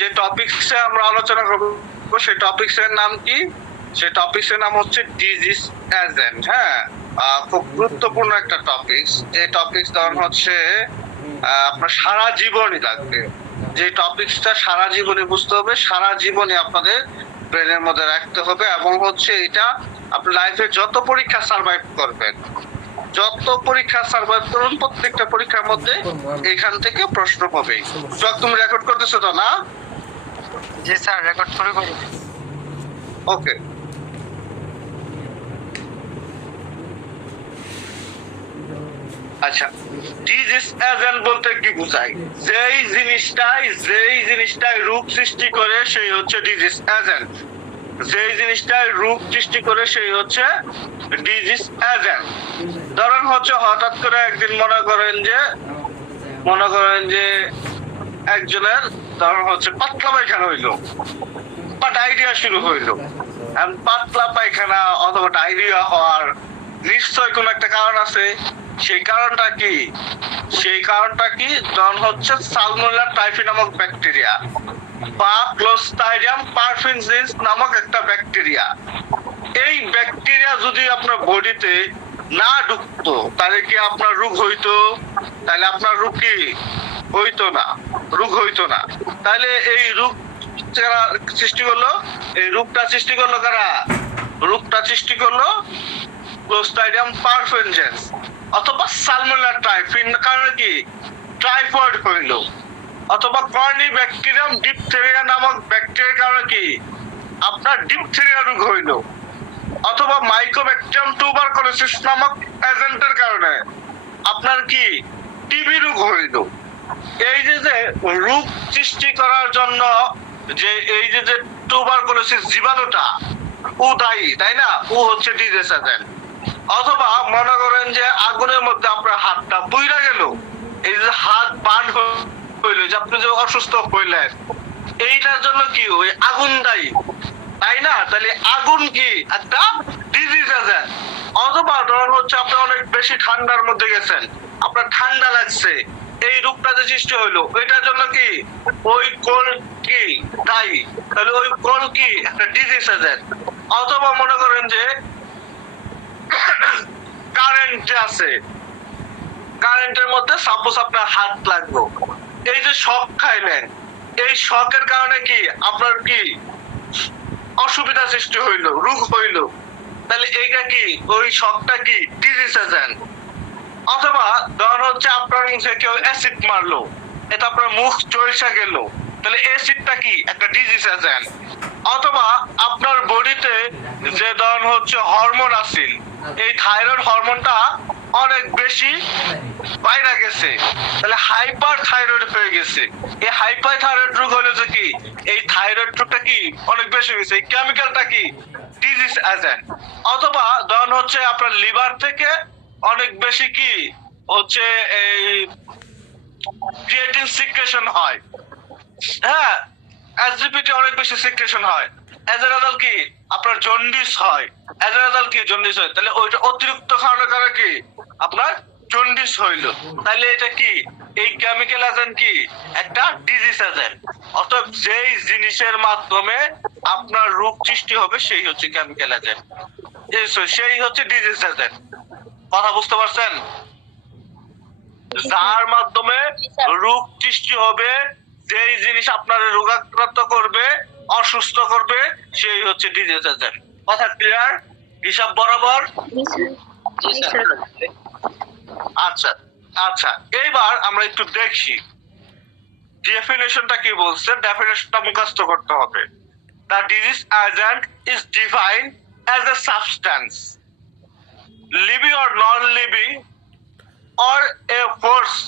যে টপিকসে আমরা আলোচনা করব সেই টপিকসের নাম কি? সেই টপিকসের নাম হচ্ছে ডিজিজ এজেন্ট। হ্যাঁ, খুব গুরুত্বপূর্ণ একটা টপিকস। যে টপিকস ধরুন হচ্ছে আপনার সারা জীবনই লাগবে। যে টপিকসটা সারা জীবনে বুঝতে হবে, সারা জীবনে আপনাদের ব্রেনের মধ্যে রাখতে হবে, এবং হচ্ছে এটা আপনার লাইফে যত পরীক্ষা সার্ভাইভ করবেন, যত পরীক্ষা সার্ভাইভ করুন, প্রত্যেকটা পরীক্ষার মধ্যে এখান থেকে প্রশ্ন হবে। তুমি রেকর্ড করতেছো তো না? জি স্যার, রেকর্ড শুরু করুন। ওকে। আচ্ছা, ডিজিজ এজেন্ট বলতে কি বোঝায়? যেই জিনিসটাই রোগ সৃষ্টি করে সেই হচ্ছে ডিজিজ এজেন্ট। যেই জিনিসটাই রোগ সৃষ্টি করে সেই হচ্ছে ডিজিজ এজেন্ট। ধরেন হচ্ছে হঠাৎ করে একদিন মনে করেন যে একজনের ধরেন হচ্ছে পাতলা পায়খানা হইলো বা ডায়রিয়া শুরু হইলো। পাতলা পায়খানা অথবা ডায়রিয়া হওয়ার নিশ্চয় কোন একটা কারণ আছে। সেই কারণটা কি? ধরেন হচ্ছে সালমোনেলা টাইফি নামক ব্যাকটেরিয়া বা ক্লোস্ট্রাইডিয়াম পারফিনজিন্স নামক একটা ব্যাকটেরিয়া। এই ব্যাকটেরিয়া যদি আপনার বডিতে না ঢুকতো তাহলে কি আপনার রোগ হইতো? তাহলে আপনার রোগ কি হইতো না, রোগ হইতো না। তাহলে এই রোগ সৃষ্টি করলো, এই রোগটা সৃষ্টি করলো কারা? রোগটা সৃষ্টি করলো ক্লোস্ট্রাইডিয়াম পারফিনজেন্স অথবা সালমোনেলা টাইফি। কারণে কি? টাইফয়েড হইলো। অথবা কর্নিব্যাকটেরিয়াম ডিপথেরিয়া নামক ব্যাকটেরিয়ার কারণে কি আপনার ডিপথেরিয়া রোগ হইলো। অথবা মাইকোব্যাকটেরিয়াম টিউবারকুলোসিস নামক এজেন্টের কারণে আপনার কি টিবি রোগ হইল। এই যে রোগ সৃষ্টি করার জন্য যে এই যে টিউবারকুলোসিস জীবাণুটা ও দায়ী, তাই না? ও হচ্ছে ডিজিজ এজেন্ট। অথবা মনে করেন যে আগুনের মধ্যে আপনার হাতটা পুইরা গেল, এই যে হাত বার্ন হইলো, যে আপনি যে অসুস্থ হইলেন, এইটার জন্য কি ওই আগুন দায়ী, তাই না? তাহলে আগুন কি একটা ডিজিজ এজেন্ট। অথবা ধরুন হচ্ছে আপনি অনেক বেশি ঠান্ডার মধ্যে গেছেন, আপনার ঠান্ডা লাগছে, এই রোগটা যে সৃষ্টি হইলো, ওইটার জন্য কি ওই কোল্ড কি দায়ী, তাহলে ওই কোল্ড কি একটা ডিজিজ এজেন্ট। অথবা মনে করেন যে কারেন্ট যে আছে, কারেন্টের মধ্যে সাপোজ আপনার হাত লাগলো, এই যে শক খাইলেন, এই শকের কারণে কি আপনার কি অসুবিধা সৃষ্টি হইলো, রোগ হইলো, তাহলে এইটা কি ওই শকটা কি ডিজিজ এজেন্ট। অথবা ধরুন হচ্ছে আপনার মুখে কেউ অ্যাসিড মারলো, এটা আপনার মুখ চলসা গেল, তাহলে অ্যাসিডটা কি একটা ডিজিজ এজেন্ট। অথবা আপনার বডিতে যে ধরুন হচ্ছে হরমোন আছিল, এই থাইরয়েড হরমোনটা অনেক বেশি বাইরে গেছে, তাহলে হাইপার থাইরয়েড হয়ে গেছে। এই হাইপার থাইরয়েড রোগ হলো যে কি এই থাইরয়েড রোগটা কি অনেক বেশি হয়েছে, এই কেমিক্যালটা কি ডিজিজ এজেন্ট। অথবা ধরুন হচ্ছে আপনার লিভার থেকে অনেক বেশি কি হচ্ছে এই ক্রিয়েটিন সিক্রেশন হয়, হ্যাঁ, এসজিপিটি অনেক বেশি সিক্রেশন হয়, এজ এ রেজাল্ট কি আপনার জন্ডিস হয়, এজ এ রেজাল্ট কি জন্ডিস হয়, তাহলে ওইটা অতিরিক্ত খাওয়ানোর কারণে কি আপনার জন্ডিস হইলো। তাহলে এটা কি এই কেমিক্যাল এজেন্ট কি একটা ডিজিজ এজেন্ট। অর্থাৎ যেই জিনিসের মাধ্যমে আপনার রোগ সৃষ্টি হবে সেই হচ্ছে কেমিক্যাল এজেন্ট, সেই হচ্ছে ডিজিজ এজেন্ট। কথা বুঝতে পারছেন? যার মাধ্যমে রোগ সৃষ্টি হবে, যেই জিনিস আপনার রোগাক্রান্ত করবে, অসুস্থ করবে, সেই হচ্ছে ডিজিজ এজেন্ট। কথা ক্লিয়ার? হিসাব বরাবর? আচ্ছা আচ্ছা, এইবার আমরা একটু দেখি ডেফিনেশনটা কি বলছে। ডেফিনেশনটা মুখস্থ করতে হবে। The disease agent is defined as a substance, living or non-living, or a force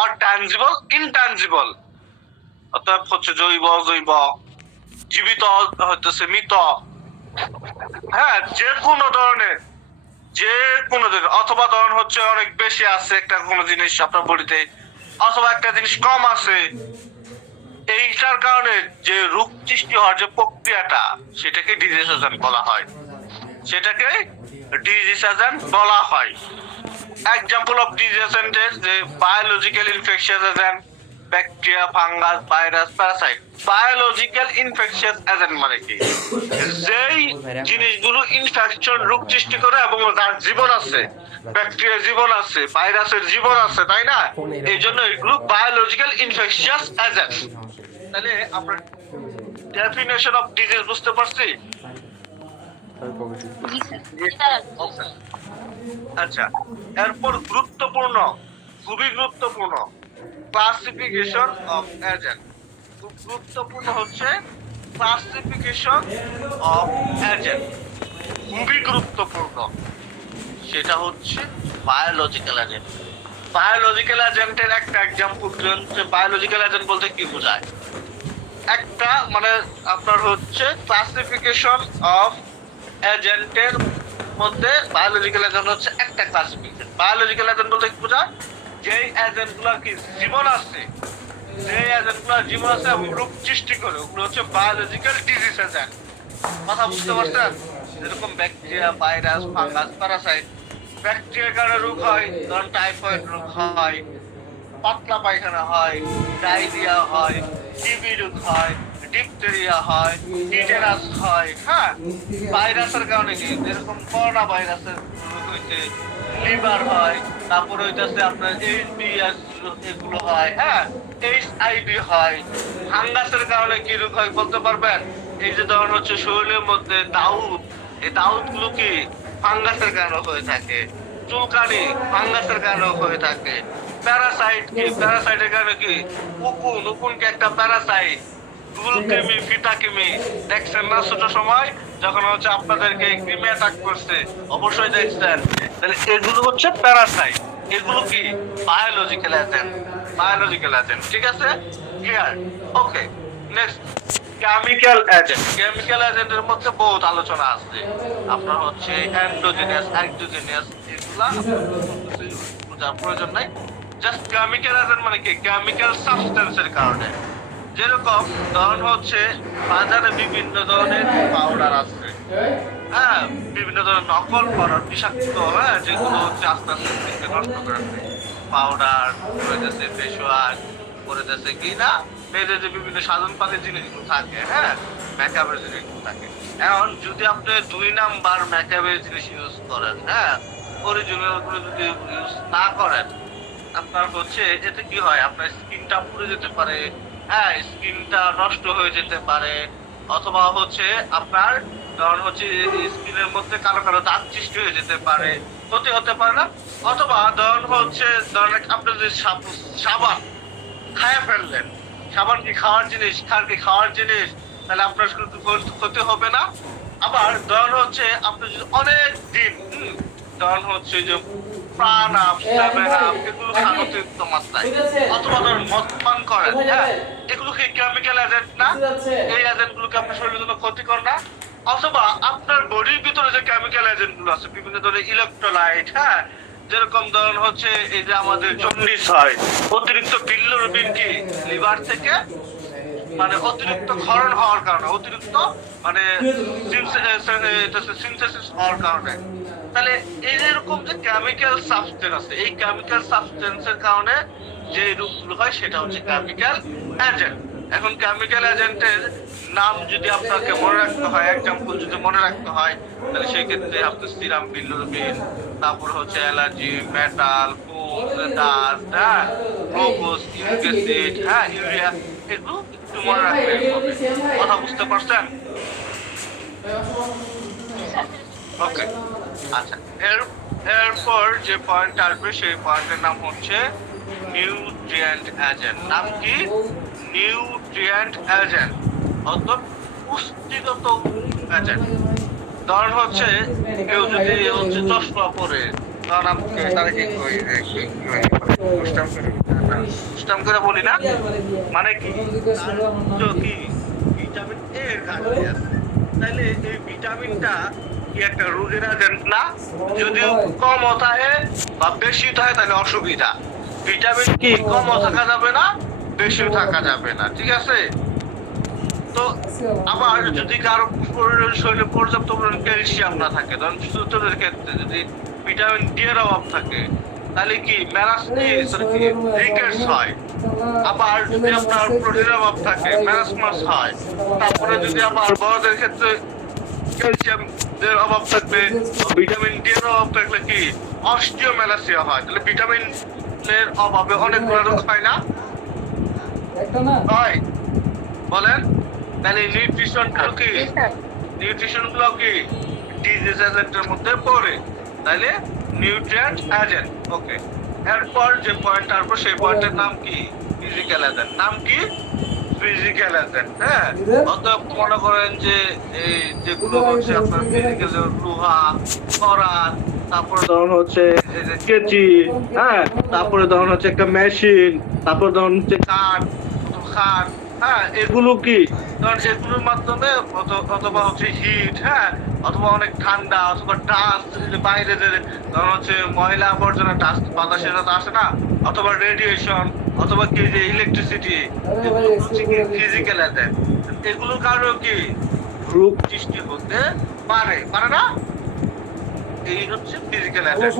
or tangible, intangible, অর্থাৎ হচ্ছে জৈব, অজৈব, জীবিত হচ্ছে মৃত, হ্যাঁ, যে কোনো ধরনের, অথবা ধরুন হচ্ছে অনেক বেশি আছে একটা কোনো জিনিস আপনার বডিতে, অথবা একটা জিনিস কম আছে, এইটার কারণে যে রোগ সৃষ্টি হওয়ার যে প্রক্রিয়াটা, সেটাকে ডিজিজ এজেন্ট বলা হয়। সেটাকে ডিজিজ এজেন্ট বলা হয়। এক্সাম্পল অফ ডিজিজ এজেন্ট যে biological infection agent, bacteria, fungus, virus, Parasite. Biological infection agent মানে কি? যেই জিনিসগুলো ইনফেকশন রোগ সৃষ্টি করে এবং যার জীবন আছে, ব্যাকটেরিয়ার জীবন আছে, ভাইরাসের জীবন আছে, তাই না? এই জন্য এগুলো বায়োলজিক্যাল ইনফেকশাস এজেন্ট। তাহলে আমরা ডেফিনেশন অফ ডিজিজ বুঝতে পারছি? আচ্ছা, এরপর গুরুত্বপূর্ণ, খুবই গুরুত্বপূর্ণ ক্লাসিফিকেশন অফ এজেন্ট। খুব গুরুত্বপূর্ণ হচ্ছে ক্লাসিফিকেশন অফ এজেন্ট, খুবই গুরুত্বপূর্ণ। সেটা হচ্ছে বায়োলজিক্যাল এজেন্ট। বায়োলজিক্যাল এজেন্টের একটা এক্সাম্পল, বায়োলজিক্যাল এজেন্ট বলতে কি বোঝায়? একটা মানে আপনার হচ্ছে ক্লাসিফিকেশন অফ এজেন্টের মধ্যে বায়োলজিক্যাল এজেন্ট হচ্ছে একটা ক্লাসিফিকেশন। বায়োলজিক্যাল এজেন্ট বলতে কি বোঝায়? যেই এজেন্টগুলোর কি জীবন আছে, যেই এজেন্টগুলোর জীবন আছে এবং রোগ সৃষ্টি করে, ওগুলো হচ্ছে বায়োলজিক্যাল ডিজিজ এজেন্ট। কথা বুঝতে পারছেন? যেরকম ব্যাকটেরিয়া, ভাইরাস, ফাঙ্গাস, প্যারাসাইট। ব্যাকটেরিয়ার কারণে রোগ হয়, ধরুন টাইফয়েড রোগ হয়, পাতলা পায়খানা হয়, ডায়রিয়া হয়, টিবি রোগ হয়, ডিপথেরিয়া হয়, টিটেনাস হয়। হ্যাঁ, ভাইরাসের কারণে কি, যেরকম করোনা ভাইরাসের রোগ হইতে লিভার হয়, তারপর হইতেছে আপনার এইচবিএস এগুলো হয়। হ্যাঁ, এইচআইভি হয়। ফাঙ্গাসের কারণে কি রোগ হয় বলতে পারবেন? এই যে ধরুন হচ্ছে শরীরের মধ্যে দাউদ, এই দাউদ গুলো কি ফাঙ্গাসের কারণে হয়ে থাকে। চুলকানি ফাঙ্গাসের কারণে হয়ে থাকে। প্যারাসাইট কি, প্যারাসাইটের কারণে কি, উকুন, উকুনকে একটা প্যারাসাইট। গুলকৃমি, ফিটাকৃমি দেখছেন না ছোট সময় যখন হচ্ছে আপনাদেরকে কৃমি অ্যাটাক করছে, অবশ্যই দেখছেন। তাহলে এগুলো হচ্ছে প্যারাসাইট, এগুলো কি বায়োলজিক্যাল এজেন্ট। বায়োলজিক্যাল এজেন্ট, ঠিক আছে? ক্লিয়ার? ওকে, নেক্সট কেমিক্যাল এজেন্ট। কেমিক্যাল এজেন্টের মধ্যে বহুত আলোচনা আছে। আপনার হচ্ছে এন্ডোজেনাস, এক্সোজেনাস, এগুলা বোঝার প্রয়োজন নাই। জাস্ট কেমিক্যাল এজেন্ট মানে কি? কেমিক্যাল সাবস্টেন্সের কারণে। যেরকম ধরুন হচ্ছে বাজারে বিভিন্ন ধরনের পাউডার আছে, হ্যাঁ, বিভিন্ন ধরনের নকল পাউডার, বিষাক্ত, হ্যাঁ, যেগুলো হচ্ছে আস্তে আস্তে স্কিনকে নষ্ট করে দেয়। পাউডার করে দিয়েছে, ফেস ওয়াশ করে দিয়েছে, কি না, মেয়েদের যে বিভিন্ন সাধনপাতির জিনিসগুলো থাকে, হ্যাঁ, মেকআপের জিনিসগুলো থাকে। এখন যদি আপনি 2 নাম্বার মেকআপের জিনিস ইউজ করেন, হ্যাঁ, অরিজিনাল গুলো যদি ইউজ না করেন, আপনার হচ্ছে এতে কি হয়, আপনার স্কিনটা পুড়ে যেতে পারে, হ্যাঁ, স্কিনটা নষ্ট হয়ে যেতে পারে, অথবা হচ্ছে আপনার ধরুন হচ্ছে স্কিনের মধ্যে কালো কালো দাগ সৃষ্টি হয়ে যেতে পারে, ক্ষতি হতে পারে না? অথবা ধরুন হচ্ছে ধরেন আপনি যদি সাবান খায় ফেললেন, সাবান কি খাওয়ার জিনিস, খার কি খাওয়ার জিনিস, তাহলে আপনার ক্ষতি হবে না? আবার ধরুন হচ্ছে আপনি যদি অনেক দিন ধরুন হচ্ছে যে প্রাণ আপ, সেভেন আপ এগুলো খান অতিরিক্ত মাত্রায়, অথবা ধরুন মদ পান করেন, হ্যাঁ, এগুলো কি কেমিক্যাল এজেন্ট না? এই এজেন্ট গুলোকে আপনার শরীরের জন্য ক্ষতিকর না? অথবা আপনার বডির ভিতরে যে কেমিক্যাল এজেন্ট গুলো আছে, বিভিন্ন ধরনের ইলেকট্রোলাইট, হ্যাঁ, যেরকম ধরুন হচ্ছে এই যে আমাদের জন্ডিস হয়, অতিরিক্ত বিলিরুবিন কি লিভার থেকে মানে অতিরিক্ত ক্ষরণ হওয়ার কারণে, অতিরিক্ত মানে সিনথেসিস হওয়ার কারণে। তাহলে এইরকম যে কেমিক্যাল সাবস্টেন্স আছে, এই কেমিক্যাল সাবস্টেন্সের কারণে যে রোগগুলো হয় সেটা হচ্ছে কেমিক্যাল এজেন্ট। এখন কেমিক্যাল এজেন্টের নাম যদি আপনাকে মনে রাখতে হয়, এক্সাম্পল যদি মনে রাখতে হয়, তাহলে সেই ক্ষেত্রে আপনার সিরাম, বিলিরুবিন, তারপর হচ্ছে অ্যালার্জি, মেটাল, ফুড, ডাস্ট, হ্যাঁ, গ্লুকোজ, ইউরিক অ্যাসিড, হ্যাঁ, ইউরিয়া, এগুলো একটু মনে রাখতে হবে। কথা বুঝতে পারছেন? ওকে, আচ্ছা, এরপর যে পয়েন্ট আসবে সেই পয়েন্টের নাম হচ্ছে নিউট্রিয়েন্ট এজেন্ট। নাম কি? নিউট্রিয়েন্ট এজেন্ট, অর্থাৎ পুষ্টিগত এজেন্ট। ধরুন হচ্ছে কেউ যদি হচ্ছে চশমা পরে, ধরুন আমাকে তারা কি সিস্টেম করে বলি না, মানে কি কি ভিটামিন এ এর ঘাটতি আছে। তাহলে এই ভিটামিনটা কি একটা রোগের এজেন্ট না? যদিও কম থাকে বা বেশি থাকে তাহলে অসুবিধা। ভিটামিন কি কমও থাকা যাবে না, বেশিও থাকা যাবে না, ঠিক আছে? তো আবার যদি কারো শরীরে পর্যাপ্ত পরিমাণ ক্যালসিয়াম না থাকে, ধরুন শিশুদের ক্ষেত্রে যদি ভিটামিন ডি এর অভাব থাকে, তাহলে কি রিকেটস হয়, আবার যদি আপনার প্রোটিনের অভাব থাকে, ম্যারাসমাস হয়, তারপরে যদি আবার বড়দের ক্ষেত্রে ক্যালসিয়াম এর অভাব থাকবে, ভিটামিন ডি এর অভাব থাকলে কি অস্টিওম্যালাসিয়া হয়। তাহলে ভিটামিন এর অভাবে অনেকগুলো রোগ হয় না? হয়, বলেন। তাহলে নিউট্রিশন গুলো কি, নিউট্রিশন গুলো কি ডিজিজ এজেন্টের মধ্যে পড়ে, তাইলে নিউট্রিয়েন্ট এজেন্ট। ওকে, এরপর যে পয়েন্ট আসবো সেই পয়েন্টের নাম কি? Physical agent. নাম কি? Physical agent. হ্যাঁ, অতএব মনে করেন যে এই যেগুলো হচ্ছে আপনার ফিজিক্যাল, লোহা, করাত, তারপরে ধরুন হচ্ছে এই যে কেচি, হ্যাঁ, তারপরে ধরুন হচ্ছে একটা মেশিন, তারপরে ধরুন হচ্ছে কাঠ, খাট, হ্যাঁ, এগুলো কি ধরুন এগুলোর মাধ্যমে অথবা হচ্ছে হিট, হ্যাঁ, অথবা অনেক ঠান্ডা, অথবা ডাস্ট, বাইরে যে ধরুন হচ্ছে ময়লা আবর্জনা ডাস্ট বাতাসে তো আসে না, অথবা রেডিয়েশন, অথবা কি যে ইলেকট্রিসিটি, এগুলো হচ্ছে কি ফিজিক্যাল এজেন্ট। এগুলোর কারণে কি রোগ সৃষ্টি হতে পারে, পারে না? এই হচ্ছে ফিজিক্যাল এজেন্ট।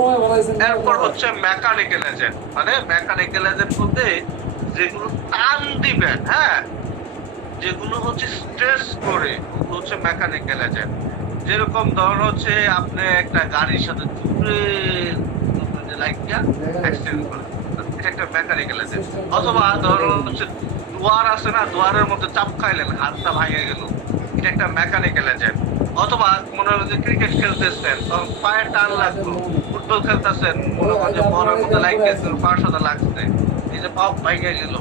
এরপর হচ্ছে মেকানিক্যাল এজেন্ট। মানে মেকানিক্যাল এজেন্ট বলতে যেগুলো টান দিবেন, হ্যাঁ, যেগুলো হচ্ছে স্ট্রেস করে, ওগুলো হচ্ছে মেকানিক্যাল এজেন্ট। যেরকম ধরুন হচ্ছে আপনি একটা গাড়ির সাথে জোরে লাগিয়া অ্যাক্সিডেন্ট করলেন, এটা একটা মেকানিক্যাল এজেন্ট। অথবা ধরুন হচ্ছে দুয়ার আছে না, দুয়ারের মধ্যে চাপ খাইলেন, হাতটা ভাঙে গেল, এটা একটা মেকানিক্যাল এজেন্ট। অথবা মনে হলো যে ক্রিকেট খেলতেছেন, তখন পায়ে টান লাগলো, ফুটবল খেলতেছেন, মনে করেন যে বলের মধ্যে লাইক গেছে, পায়ের সাথে লাগছে, এই যে পাও ভাঙে গেল,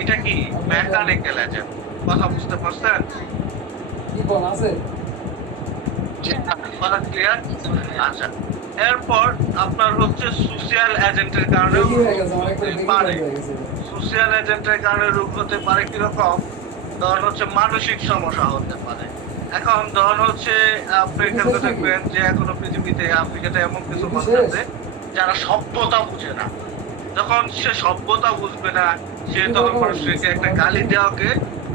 এটা কি মেকানিক্যাল এজেন্ট। কথা বুঝতে পারছেন? কথা ক্লিয়ার? আচ্ছা, এরপর আপনার হচ্ছে সোশিয়াল এজেন্টের কারণে পারে, সোশিয়াল এজেন্টের কারণে রোগ হতে পারে কিরকম? ধরুন হচ্ছে মানসিক সমস্যা হতে পারে। এখন ধরুন হচ্ছে আপনি খেয়াল দেখবেন যে এখনো পৃথিবীতে, আফ্রিকাতে এমন কিছু মানুষ আছে যারা সভ্যতা বুঝে না। যখন সে সভ্যতা বুঝবে না, সে তখন মানুষকে একটা গালি দেওয়াকে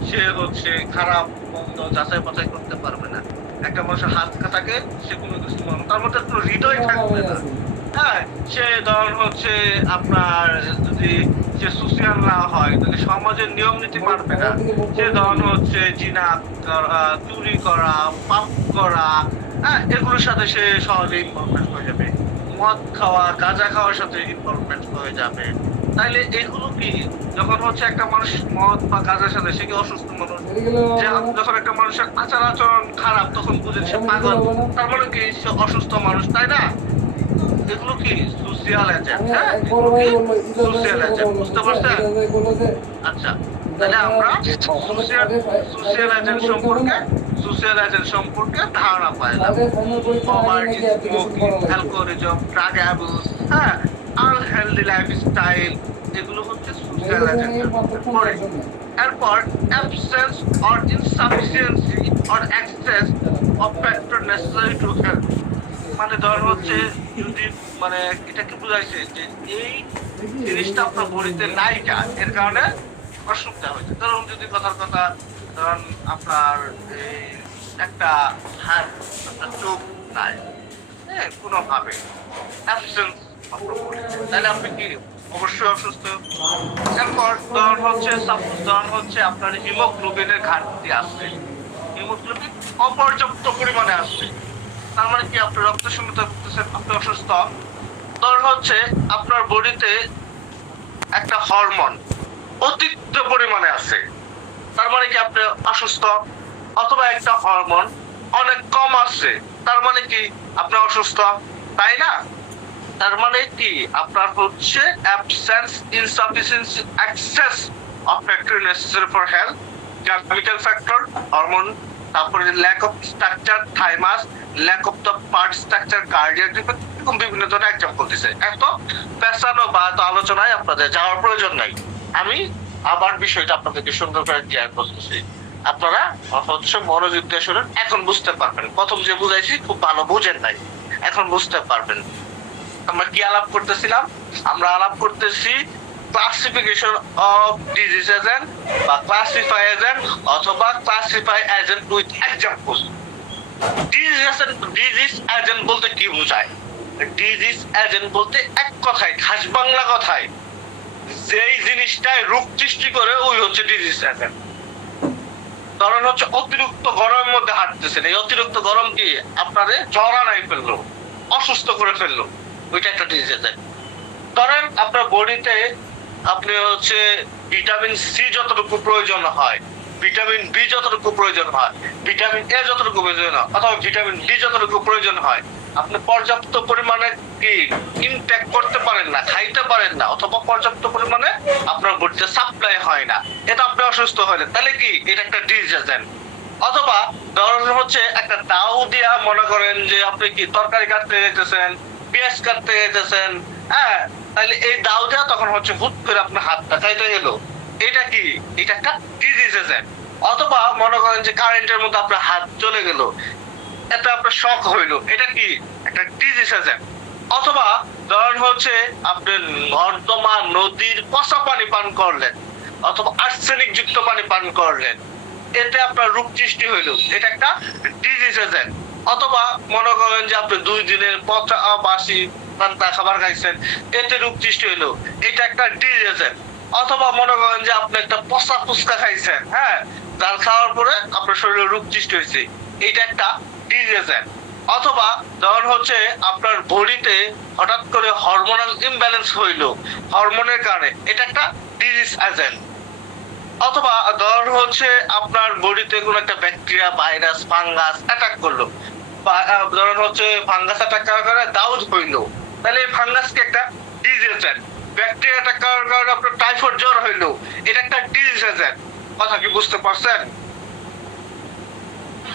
সে হচ্ছে খারাপ মন্দ যাচাই বাছাই করতে পারবে না। একটা মানুষের হাত থাকে, সে কোনো কিছু তার মধ্যে কোনো হৃদয় থাকবে না। হ্যাঁ, সে ধরুন হচ্ছে আপনার যদি সে সোশিয়াল না হয়, তাহলে সমাজের নিয়ম নীতি মানবে না। সে ধরুন হচ্ছে জিনা করা, চুরি করা, পাপ করা, হ্যাঁ, এগুলোর সাথে সে সহজে ইনভলভমেন্ট হয়ে যাবে। মদ খাওয়া, গাঁজা খাওয়ার সাথে ইনভলভমেন্ট হয়ে যাবে। তাইলে এগুলো কি, যখন হচ্ছে একটা মানুষ মদ বা গাঁজার সাথে, সে কি অসুস্থ মানুষ? যখন একটা মানুষের আচার আচরণ খারাপ, তখন বুঝে সে পাগল, তার মানে কি সে অসুস্থ মানুষ, তাই না? এগুলো কি সোশিয়াল এজেন্ট। হ্যাঁ, সোশিয়াল এজেন্ট, বুঝতে পারছেন? আচ্ছা, তাহলে আমরা সোশিয়াল এজেন্ট সম্পর্কে, সোশিয়াল এজেন্ট সম্পর্কে ধারণা পাইলাম। Poverty, smoking, alcoholism, drug abuse, হ্যাঁ, আনহেলদি লাইফস্টাইল, এগুলো হচ্ছে সোশিয়াল এজেন্টের মধ্যে পড়ে। এরপর absence or insufficiency or access of factor necessary to health. মানে ধর হচ্ছে যদি মানে এটা কি বুঝাইছে যে এই জিনিসটা আপনার বডিতে নাইকা, এর কারণে অসুবিধা হয়েছে। ধরুন যদি কথার কথা ধরুন আপনার এই একটা হাত, আপনার চোখ নাই, হ্যাঁ, কোনোভাবে অ্যাবসেন্স আপনার বডিতে, তাহলে আপনি কি অবশ্যই অসুস্থ। এরপর ধরুন হচ্ছে সাপোজ ধরুন হচ্ছে আপনার হিমোগ্লোবিনের ঘাটতি আছে, হিমোগ্লোবিন অপর্যাপ্ত পরিমাণে আছে, তার মানে কি আপনি রক্ত শূন্যতা ভুগতেছেন, আপনি অসুস্থ। ধরুন হচ্ছে আপনার বডিতে একটা হরমোন অতিরিক্ত পরিমাণে আছে, তার মানে কি আপনি অসুস্থ। অথবা একটা হরমোন অনেক কম আছে, তার মানে কি আপনি অসুস্থ, তাই না? তার মানে কি আপনার হচ্ছে absence, insufficiency, excess of factor necessary for health, chemical factor, hormone, তারপরে lack of structure, thymus, lack of the part structure, cardiac defect, এরকম বিভিন্ন ধরনের এক্সাম্পল দিছে। এত পেছানো বা এত আলোচনায় আপনাদের যাওয়ার প্রয়োজন নাই, আমি আবার বিষয়টা আপনাদেরকে সুন্দর করে ক্লিয়ার করতেছি। আপনারা হচ্ছে মনোযোগ দিয়ে শুনুন, এখন বুঝতে পারবেন। প্রথম যে বুঝাইছি খুব ভালো বুঝেন নাই, এখন বুঝতে পারবেন। আমরা কি আলাপ করতেছিলাম? আমরা আলাপ করতেছি ক্লাসিফিকেশন অফ ডিজিজ এজেন্ট বা ক্লাসিফাই এজেন্ট অথবা classify agent with example. Disease agent বলতে কি বোঝায়? ডিজিজ এজেন্ট বলতে এক কথায়, খাস বাংলা কথায়, যেই জিনিসটাই রোগ সৃষ্টি করে ওই হচ্ছে ডিজিজ এজেন্ট। ধরেন হচ্ছে অতিরিক্ত গরমের মধ্যে হাঁটতেছেন, এই অতিরিক্ত গরম কি আপনারে জড়ানাই ফেললো, অসুস্থ করে ফেললো, ওইটা একটা ডিজিজ এজেন্ট। ধরেন আপনার বডিতে আপনি হচ্ছে ভিটামিন সি যতটুকু প্রয়োজন হয়, ভিটামিন বি যতটুকু প্রয়োজন হয়, ভিটামিন এ যতটুকু প্রয়োজন হয়, অথবা ভিটামিন ডি যতটুকু প্রয়োজন হয়, আপনি পর্যাপ্ত পরিমাণে কি ইনটেক করতে পারেন না, খাইতে পারেন না, অথবা পর্যাপ্ত পরিমাণে আপনার বডিতে সাপ্লাই হয় না, এটা আপনি অসুস্থ হলেন, তাহলে কি এটা একটা ডিজিজ এজেন্ট। অথবা ধরেন হচ্ছে একটা দাও দিয়া মনে করেন যে আপনি কি তরকারি কাটতে যেতেছেন, পেঁয়াজ কাটতে যেতেছেন, হ্যাঁ, তাহলে এই দাও দেওয়া তখন হচ্ছে হুট করে আপনার হাতটা চাইতে গেল, এটা কি এটা একটা ডিজিজ এজেন্ট। অথবা মনে করেন যে কারেন্টের মধ্যে আপনার হাত চলে গেল, এটা আপনার শক হইলো, এটা কি একটা ডিজিজ এজেন্ট। অথবা ধরেন হচ্ছে আপনি নর্দমা নদীর পচা পানি পান করলেন, অথবা আর্সেনিক যুক্ত পানি পান করলেন, এতে আপনার রোগ সৃষ্টি হইলো, এটা একটা ডিজিজ এজেন্ট। অথবা মনে করেন যে আপনি 2 দিনের পচা বাসি পান্তা খাবার খাইছেন, এতে রোগ সৃষ্টি হইলো, এটা একটা ডিজিজ এজেন্ট। অথবা মনে করেন যে আপনি একটা পচা ফুচকা খাইছেন, হ্যাঁ, যার খাওয়ার পরে আপনার শরীরে রোগ সৃষ্টি হয়েছে, এটা একটা ডিজিজ এজেন্ট। অথবা ধরুন হচ্ছে আপনার বডিতে হঠাৎ করে হরমোনাল ইমব্যালেন্স হইলো হরমোনের কারণে, এটা একটা ডিজিজ এজেন্ট। অথবা ধর হচ্ছে আপনার বডিতে কোনো একটা ব্যাকটেরিয়া, ভাইরাস, ফাঙ্গাস অ্যাটাক করলো, ধরুন হচ্ছে ফাঙ্গাস অ্যাটাক করার কারণে দাউদ হইলো, তাহলে এই ফাঙ্গাসকে একটা ডিজিজ এজেন্ট। ব্যাকটেরিয়া অ্যাটাক করার কারণে আপনার টাইফয়েড জ্বর হইলো, এটা একটা ডিজিজ এজেন্ট। কথা কি বুঝতে পারছেন?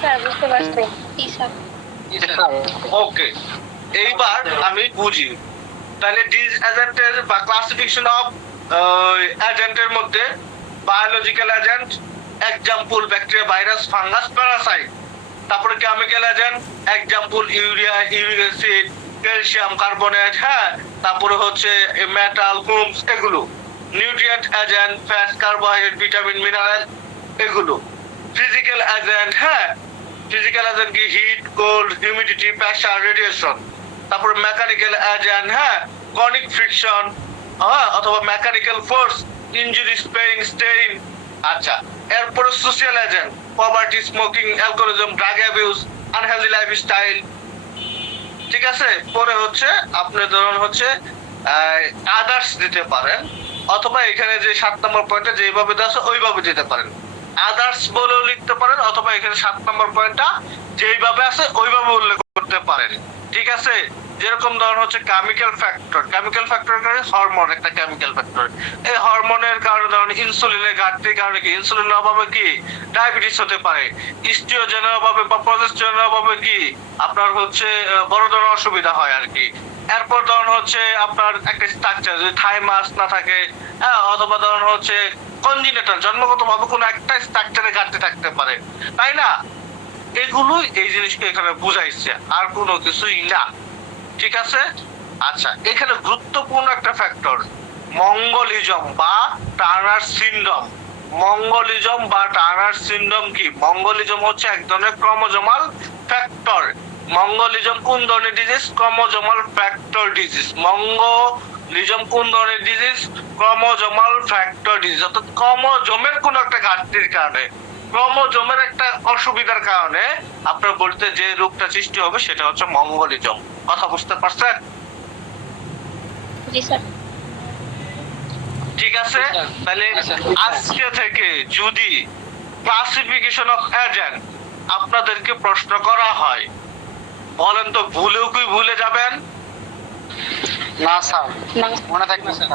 স্যার বুঝতে পারছি। জি স্যার। ওকে, এইবার আমি বুঝি তাহলে ডিজিজ এজেন্টের বা ক্লাসিফিকেশন অফ এজেন্টের মধ্যে biological agent, example bacteria, virus, fungus, parasite. তারপরে chemical agent, example urea, uric acid, calcium carbonate, হ্যাঁ, তারপরে হচ্ছে মেটাল, হুমস, এগুলো। Nutrient agent, fat, carbohydrate, vitamin, mineral, এগুলো। ফিজিক্যাল এজেন্ট, হ্যাঁ, ফিজিক্যাল এজেন্ট কি heat, cold, humidity, pressure, radiation. তারপরে mechanical agent, হ্যাঁ, কনিক ফ্রিকশন, হ্যাঁ, অথবা mechanical force, injury, sprain, strain. আচ্ছা, এরপরে social agent, poverty, smoking, alcoholism, drug abuse, unhealthy lifestyle. ঠিক আছে, পরে হচ্ছে আপনি ধরুন হচ্ছে আদার্স দিতে পারেন, অথবা এখানে যে 7 নম্বর পয়েন্টে যেভাবে দেওয়া আছে ওইভাবে দিতে পারেন। আদার্স বলেও লিখতে পারেন, অথবা এখানে 7 নম্বর পয়েন্টটা যেইভাবে আছে ওইভাবে উল্লেখ করতে পারেন। ঠিক আছে, যেরকম ধরুন হচ্ছে কেমিক্যাল ফ্যাক্টর, কেমিক্যাল ফ্যাক্টর কারণে হরমোন একটা কেমিক্যাল ফ্যাক্টর, এই হরমোনের কারণে ধরুন ইনসুলিনের ঘাটতির কারণে কি ইনসুলিনের অভাবে কি ডায়াবেটিস হতে পারে, ইস্ট্রোজেনের অভাবে বা প্রজেস্টেরনের অভাবে কি আপনার হচ্ছে বড় ধরনের অসুবিধা হয় আর কি। এরপর ধরুন হচ্ছে আপনার একটা স্ট্রাকচার যদি থাইমাস না থাকে, হ্যাঁ, অথবা ধরুন হচ্ছে কনজিনেটাল জন্মগতভাবে কোনো একটা স্ট্রাকচারে ঘাটতি থাকতে পারে, তাই না? এগুলোই এই জিনিসকে এখানে বুঝাইছে, আর কোনো কিছুই না। ঠিক আছে, আচ্ছা, এখানে গুরুত্বপূর্ণ একটা ফ্যাক্টর মঙ্গলিজম বা টার্নার সিনড্রোম। মঙ্গলিজম বা টার্নার সিনড্রোম কি? মঙ্গলিজম হচ্ছে এক ধরনের ক্রোমোজোমাল ফ্যাক্টর। মঙ্গলিজম কোন ধরনের disease? Chromosomal factor disease. Mongolism কোন ধরনের ডিজিজ? ক্রোমোজোমাল ফ্যাক্টর ডিজিজ, অর্থাৎ ক্রোমোজোমের কোন একটা ঘাটতির কারণে, ক্রোমোজোমের একটা অসুবিধার কারণে আপনার বডিতে যে রোগটা সৃষ্টি হবে সেটা হচ্ছে মঙ্গলিজম। কথা বুঝতে পারছেন? জি স্যার। ঠিক আছে, তাহলে আজকে থেকে যদি ক্লাসিফিকেশন অফ এজেন্ট আপনাদেরকে প্রশ্ন করা হয়, বলেন তো ভুলেও কি ভুলে যাবেন? না স্যার, না মনে থাকবে স্যার।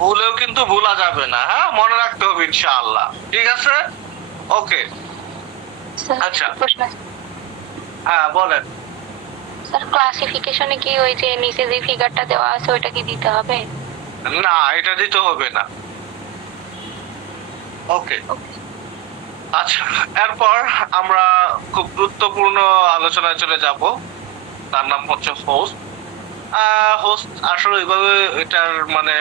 ভুলেও কিন্তু ভুলা যাবে না, হ্যাঁ, মনে রাখতে হবে ইনশাআল্লাহ। ঠিক আছে, ওকে, স্যার। আচ্ছা। প্রশ্ন। হ্যাঁ বলেন। স্যার ক্লাসিফিকেশনে কি ওই যে নিচে যে ফিগারটা দেওয়া আছে ওইটা কি দিতে হবে? না, এটা দিতে হবে না। ওকে, আচ্ছা, এরপর আমরা খুব গুরুত্বপূর্ণ আলোচনায় চলে যাব, তার নাম হচ্ছে হোস্ট। হোস্ট আসলে ওইভাবে এটার মানে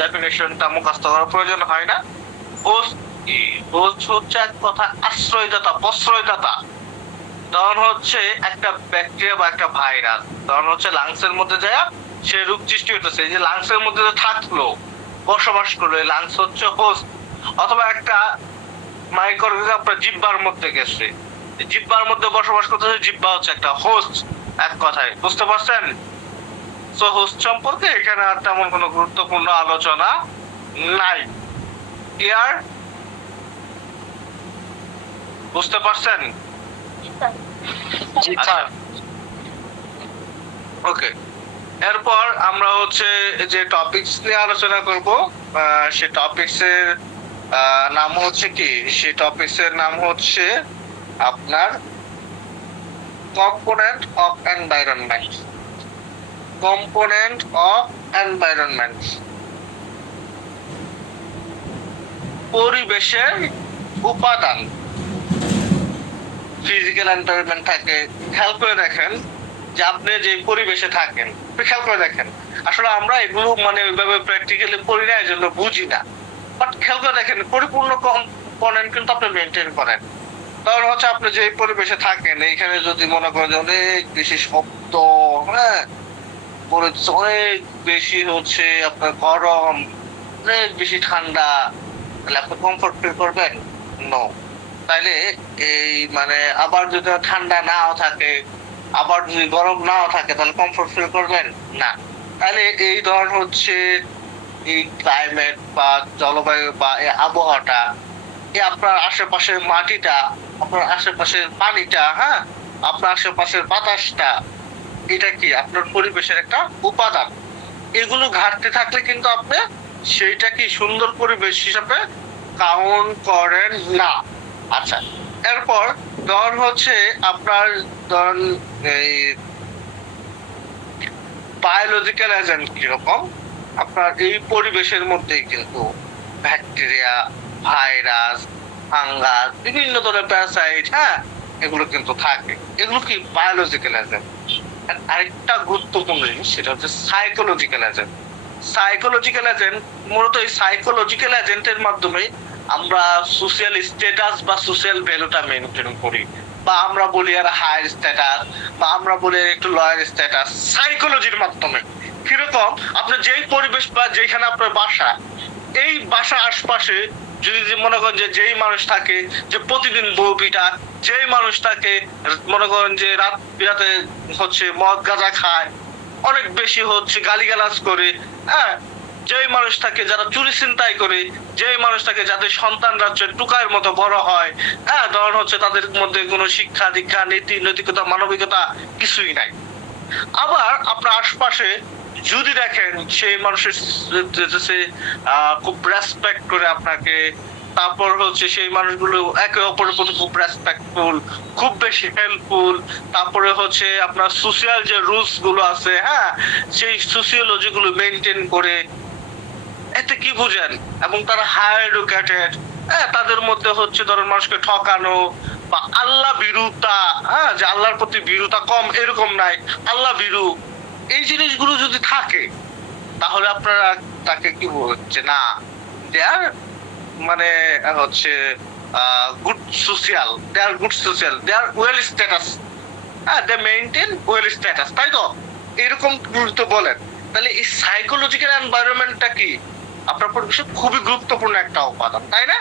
ডেফিনেশনটা মুখস্থ করার প্রয়োজন হয় না। হোস্ট কি? হোস্ট হচ্ছে এক কথা আশ্রয়দাতা, প্রশ্রয়দাতা। তখন হচ্ছে একটা ব্যাকটেরিয়া বা একটা ভাইরাস তখন হচ্ছে লাংসের মধ্যে যায়, সে রোগ সৃষ্টি হইতেছে, এই যে লাংসের মধ্যে থাকলো, বসবাস করবে, লাংস হচ্ছে হোস্ট, অথবা একটা মাইক্রোঅর্গানিজম আপনার জিহ্বার মধ্যে গেছে, জিহ্বার মধ্যে বসবাস করতেছে, জিহ্বা হচ্ছে একটা হোস্ট, এক কথায় বুঝতে পারছেন? সো হোস্ট সম্পর্কে এখানে আর তেমন কোনো গুরুত্বপূর্ণ আলোচনা নাই। ক্লিয়ার? বুঝতে পারছেন? জি স্যার। ওকে, এরপর আমরা হচ্ছে যে টপিকস নিয়ে আলোচনা করব, সেই টপিকস এর নাম হচ্ছে কি, সেই টপিকস এর নাম হচ্ছে আপনার component of environment. Component of environment, পরিবেশের উপাদান। ফিজিক্যাল এনভায়রনমেন্ট থাকে, খেয়াল করে দেখেন যে আপনি যে পরিবেশে থাকেন, খেয়াল করে দেখেন, আসলে আমরা এগুলো মানে ওইভাবে প্র্যাকটিক্যালি পড়ি না, এই জন্য বুঝি না, বাট খেয়াল করে দেখেন পরিপূর্ণ কম্পোনেন্ট কিন্তু আপনি মেনটেন করেন। কারণ হচ্ছে আপনি যে পরিবেশে থাকেন, এইখানে যদি মনে করেন যে অনেক বেশি শব্দ, হ্যাঁ, অনেক বেশি হচ্ছে আপনার গরম, অনেক বেশি ঠান্ডা, তাহলে আপনি কমফোর্ট ফিল করবেন? নো। তাইলে এই মানে আবার যদি ঠান্ডা নাও থাকে, আবার যদি গরম নাও থাকে, তাহলে কমফোর্ট ফিল করবেন না। তাহলে এই ধরন হচ্ছে এই ক্লাইমেট বা জলবায়ু বা এই আবহাওয়াটা, এই আপনার আশেপাশের মাটিটা, আপনার আশেপাশের পানিটা, হ্যাঁ, আপনার আশেপাশের বাতাসটা, এটা কি আপনার পরিবেশের একটা উপাদান। এগুলো ঘাটতি থাকলে কিন্তু আপনি সেইটা কি সুন্দর পরিবেশ হিসাবে কাউন্ট করেন না। আচ্ছা, এরপর ধরুন হচ্ছে আপনার ধরুন এই বায়োলজিক্যাল এজেন্ট কিরকম, আপনার এই পরিবেশের মধ্যেই কিন্তু ব্যাকটেরিয়া, ভাইরাস, ফাঙ্গাস, বিভিন্ন ধরনের প্যারাসাইট, হ্যাঁ, এগুলো কিন্তু থাকে। এগুলো কি বায়োলজিক্যাল এজেন্ট। আরেকটা গুরুত্বপূর্ণ জিনিস, সেটা হচ্ছে সাইকোলজিক্যাল এজেন্ট। সাইকোলজিক্যাল এজেন্ট মূলত এই সাইকোলজিক্যাল এজেন্টের মাধ্যমে আমরা সোশ্যাল স্ট্যাটাস বা সোশ্যাল ভ্যালুটা মেনটেন করি, বা আমরা বলি আর হায়ার স্ট্যাটাস, বা আমরা বলি একটু লয়ার স্ট্যাটাস, সাইকোলজির মাধ্যমে। কিরকম, আপনার যেই পরিবেশ বা যেখানে আপনার বাসা, এই বাসা আশপাশে যদি মনে করেন যে যেই মানুষ থাকে যে প্রতিদিন বউ পিটা, যেই মানুষ থাকে মনে করেন যে রাত বিরাতে হচ্ছে মদ গাঁজা খায়, অনেক বেশি হচ্ছে গালিগালাজ করে, হ্যাঁ, যেই মানুষ থাকে যারা চুরি ছিনতাই করে, যেই মানুষ থাকে যাদের সন্তানরা হচ্ছে টুকার মতো বড় হয়, হ্যাঁ, ধরুন হচ্ছে তাদের মধ্যে কোনো শিক্ষা দীক্ষা, নীতি নৈতিকতা, মানবিকতা কিছুই নাই। আবার আপনার আশপাশে যদি দেখেন সেই মানুষের খুব রেসপেক্ট করে আপনাকে, তারপর হচ্ছে সেই মানুষগুলো একে অপরের প্রতি খুব রেসপেক্টফুল, খুব বেশি হেল্পফুল, তারপরে হচ্ছে আপনার সোশ্যাল যে রুলস গুলো আছে, হ্যাঁ, সেই সোশিওলজি গুলো মেনটেন করে, এতে কি বুঝেন, এবং তারা হায়ার এডুকেটেড, হ্যাঁ, তাদের মধ্যে হচ্ছে ধরেন মানুষকে ঠকানো বা আল্লাহ বিরুতা, হ্যাঁ, যে আল্লাহর প্রতি বিরুতা কম এরকম নাই, আল্লাহ বিরু, এই জিনিসগুলো যদি থাকে, তাহলে আপনারা তাকে কি বলছে না, দেয়ার মানে হচ্ছে good social, they R good social, they are well status, হ্যাঁ, দে মেইনটেইন ওয়েল স্ট্যাটাস, তাই তো? এরকম তো বলেন। তাহলে এই সাইকোলজিক্যাল এনভায়রনমেন্টটা কি আপনার পরিবেশে খুবই গুরুত্বপূর্ণ একটা উপাদান, তাই না?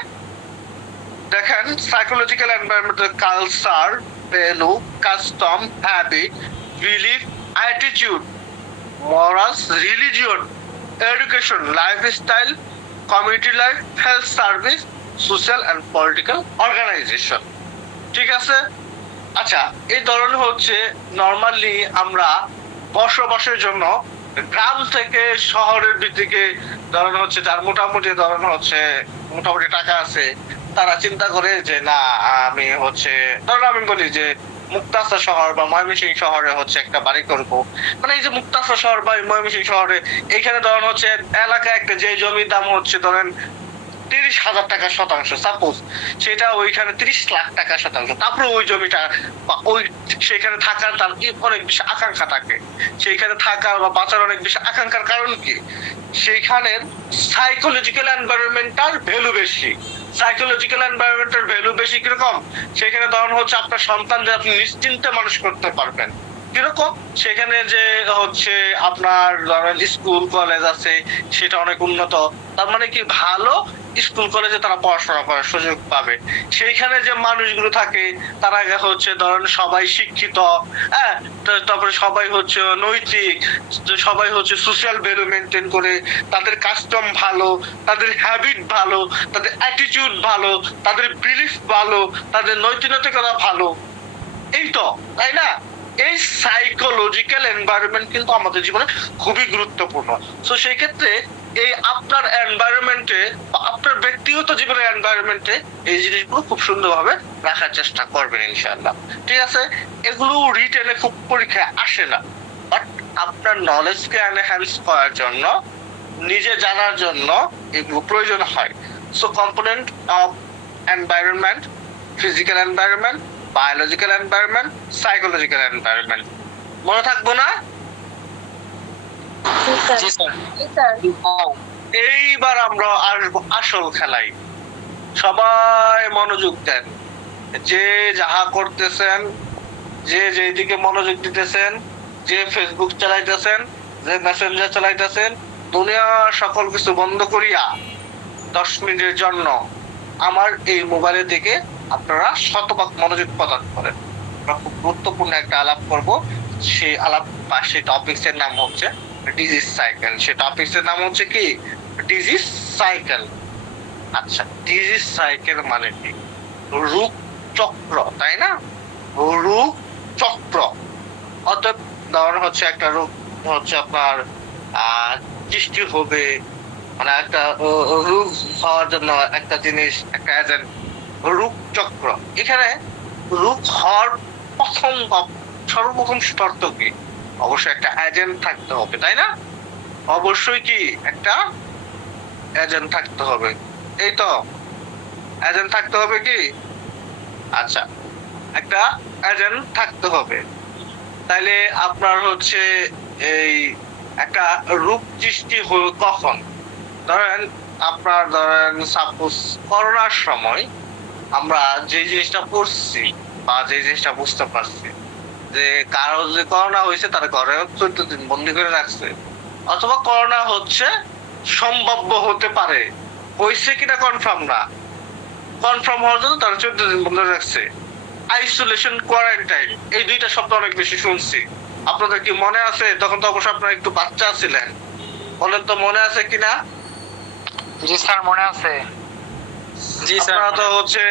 দেখেন সাইকোলজিক্যাল এনভায়রনমেন্টের culture, value, custom, habit, belief, attitude, morals, religion, education, lifestyle, community life, health service, social and political organization. ঠিক আছে? আচ্ছা, এই ধরনের হচ্ছে নরমালি আমরা বসবাসের জন্য গ্রাম থেকে শহরের দিকে ধরুন হচ্ছে যার মোটামুটি টাকা আছে, তারা চিন্তা করে যে না, আমি হচ্ছে ধরুন আমি বলি যে মুক্তাসা শহর বা ময়মনসিংহ শহরে হচ্ছে একটা বাড়ি করব, মানে এই যে মুক্তাসা শহর বা ময়মনসিংহ শহরে এইখানে ধরুন হচ্ছে এলাকায় একটা যে জমির দাম হচ্ছে ধরেন 30,000 টাকা শতাংশ, সাপোজ সেটা ওইখানে 30 লাখ টাকা শতাংশ, তারপরে ওই জমিটা বা ওই সেখানে থাকার তার অনেক বেশি আকাঙ্ক্ষা থাকে, সেইখানে থাকার বা বাঁচার অনেক বেশি আকাঙ্ক্ষার কারণ কি, সেইখানের সাইকোলজিক্যাল এনভায়রনমেন্টাল ভ্যালু বেশি। সাইকোলজিক্যাল এনভায়রনমেন্টাল ভ্যালু বেশি কিরকম, সেখানে ধরুন হচ্ছে আপনার সন্তানদের আপনি নিশ্চিন্তে মানুষ করতে পারবেন, কিরকম সেখানে যে হচ্ছে আপনার ধরেন স্কুল কলেজ আছে, সেটা অনেক উন্নত। তার মানে কি ভালো স্কুল কলেজে তারা পড়াশোনা করার সুযোগ পাবে। সেইখানে যে মানুষগুলো থাকে তারা হচ্ছে ধরেন সবাই শিক্ষিত, হ্যাঁ, তারপরে সবাই হচ্ছে নৈতিক, সবাই হচ্ছে সোশ্যাল ভ্যালু মেনটেন করে, তাদের কাস্টম ভালো, তাদের হ্যাবিট ভালো, তাদের অ্যাটিটিউড ভালো, তাদের বিলিফ ভালো, তাদের নৈতিকতা ভালো। এই তো, তাই না? এই সাইকোলজিক্যাল এনভায়রনমেন্ট কিন্তু আমাদের জীবনে খুবই গুরুত্বপূর্ণ। সো সেই ক্ষেত্রে এই আপনার এনভায়রনমেন্টে বা আপনার ব্যক্তিগত জীবনের এনভায়রনমেন্টে এই জিনিসগুলো খুব সুন্দরভাবে রাখার চেষ্টা করবেন ইনশাআল্লাহ। ঠিক আছে? এগুলো রিটেনে খুব পরীক্ষায় আসে না, বাট আপনার নলেজকে এনহ্যান্স করার জন্য, নিজে জানার জন্য এগুলো প্রয়োজন হয়। So component of environment, physical environment, biological environment, psychological environment, মনে থাকবো না? জি স্যার। এইবার আমরা আসবো আসল খেলাই। সবাই মনোযোগ দেন, যে যাহা করতেছেন, যে যেদিকে মনোযোগ দিতেছেন, যে ফেসবুক চালাইতেছেন, যে মেসেঞ্জার চালাইতেছেন, দুনিয়ার সকল কিছু বন্ধ করিয়া 10 মিনিটের জন্য আমার এই মোবাইলের দিকে আপনারা শতভাগ মনোযোগ প্রদান করেন। আমরা খুব গুরুত্বপূর্ণ একটা আলাপ করব। সেই আলাপ বা সেই টপিকস এর নাম হচ্ছে ডিজিজ সাইকেল। সেই টপিকস এর নাম হচ্ছে কি? Disease cycle. আচ্ছা, ডিজিজ সাইকেল মানে কি? রূপ চক্র, তাই না? রূপ চক্র। অর্থাৎ ধরেন হচ্ছে একটা রূপ হচ্ছে আপনার সৃষ্টি হবে, মানে একটা রূপ হওয়ার জন্য একটা জিনিস, একটা এজেন্ট, রূপ চক্র। এখানে রূপ হওয়ার প্রথম সর্বপ্রথম শর্ত কি? অবশ্যই একটা এজেন্ট থাকতে হবে, তাই না? অবশ্যই কি একটা এজেন্ট থাকতে হবে। এই তো, এজেন্ট থাকতে হবে কি? আচ্ছা, একটা এজেন্ট থাকতে হবে। তাইলে আপনার হচ্ছে এই একটা রূপ সৃষ্টি হলো কখন? ধরেন সাপোজ করোনার সময় আমরা যে জিনিসটা পড়ছি বা যে জিনিসটা বুঝতে পারছি যে কারো যে করোনা হয়েছে তার ঘরে 14 দিন বন্দি করে রাখছে, অথবা করোনা হচ্ছে সম্ভাব্য হতে পারে, হয়েছে কিনা কনফার্ম না, কনফার্ম হওয়ার জন্য তারা 14 দিন বন্ধ রাখছে। আইসোলেশন, কোয়ারেন্টাইন, এই দুইটা শব্দ অনেক বেশি শুনছি। আপনাদের কি মনে আছে? তখন তো অবশ্য আপনারা একটু বাচ্চা ছিলেন, বলেন তো মনে আছে কিনা? জি স্যার, মনে আছে। জি স্যার। আপনারা তো হচ্ছে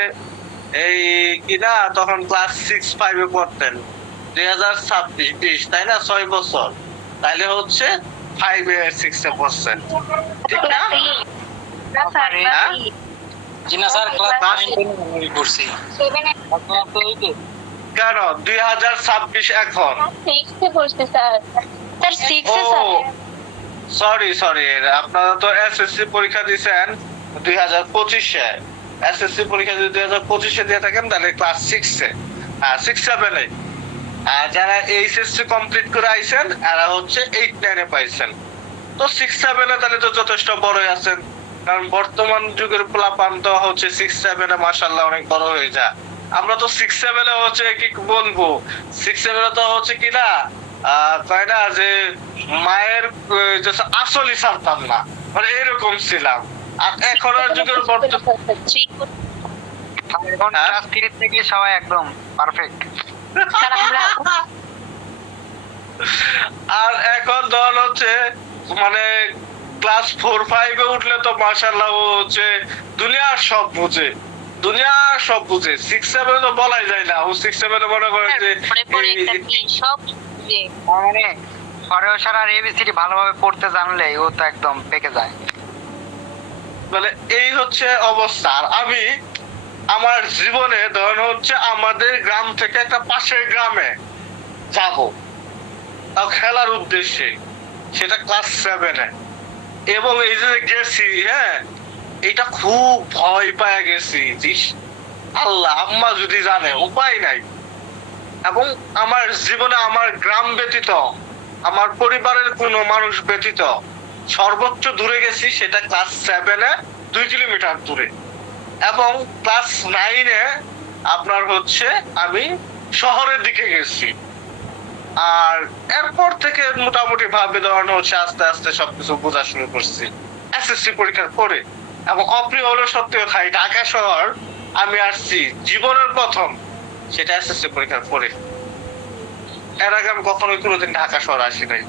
এই কিনা তখন ক্লাস 6-5 এ পড়তেন। 2026-20, তাই না? 6 বছর। তাইলে হচ্ছে 5 এ 6 এ পড়ছেন, ঠিক না? হ্যাঁ? জি না স্যার, ক্লাস 9 পড়ছি। কেন 2026 এখন? সরি, আপনারা তো এসএসসি পরীক্ষা দিয়েছেন 2025-এ। এসএসসি পরীক্ষা যদি 2025-এ দিয়ে থাকেন তাহলে ক্লাস 6-এ, 6-7-এ। আর যারা এইচএসসি কমপ্লিট করে আইছেন এরা হচ্ছে 8-9-এ পাইছেন। তো 6-7-এ তাহলে তো যথেষ্ট বড়ই আছেন, কারণ বর্তমান যুগের পোলাপান তো হচ্ছে 6-7-এ মাশাআল্লাহ অনেক বড় হয়ে যায়। আমরা তো 6-7-এ হচ্ছে কি বলবো, 6-7-এ তো হচ্ছে কি না কয় না যে মায়ের আসলই ছাড়তাম না, মানে এরকম ছিলাম। আর এখনের যুগের এখন ক্লাস 3 থেকে সবাই একদম পারফেক্ট। আর এখন ধর হচ্ছে মানে ক্লাস 4-5-এ উঠলে তো মাশাআল্লাহ ও হচ্ছে দুনিয়ার সব বুঝে, 6-7 তো বলাই যায় না। ও 6-7 মনে করে যে মানে পরেও সারা এবিসিডি ভালোভাবে পড়তে জানলে ও তো একদম পেকে যায়। মানে এই হচ্ছে অবস্থা। আর আমি আমার জীবনে ধরেন হচ্ছে আমাদের গ্রাম থেকে একটা পাশের গ্রামে যাব, তাও খেলার উদ্দেশ্যে, সেটা ক্লাস 7-এ। এবং এই যে গেছি, হ্যাঁ, এটা খুব ভয় পায় গেছি। আল্লাহ, আম্মা যদি জানে, উপায় নাই। এবং আমার জীবনে আমার গ্রাম ব্যতীত, আমার পরিবারের কোনো মানুষ ব্যতীত সর্বোচ্চ দূরে গেছি সেটা ক্লাস 7-এ 2 কিলোমিটার দূরে। এবং ক্লাস 9-এ আপনার হচ্ছে আমি শহরের দিকে গেছি। আর এরপর থেকে মোটামুটি ভাবে ধরানো হচ্ছে আস্তে আস্তে সবকিছু বোঝা শুরু করছি এসএসসি পরীক্ষার পরে। এবং অপ্রিয় হলো সত্যি কথা, এই ঢাকা শহর আমি আসছি জীবনের প্রথম, সেটা এসএসসি পরীক্ষার পরে। এর আগে আমি কখনোই কোনোদিন ঢাকা শহর আসি নাই।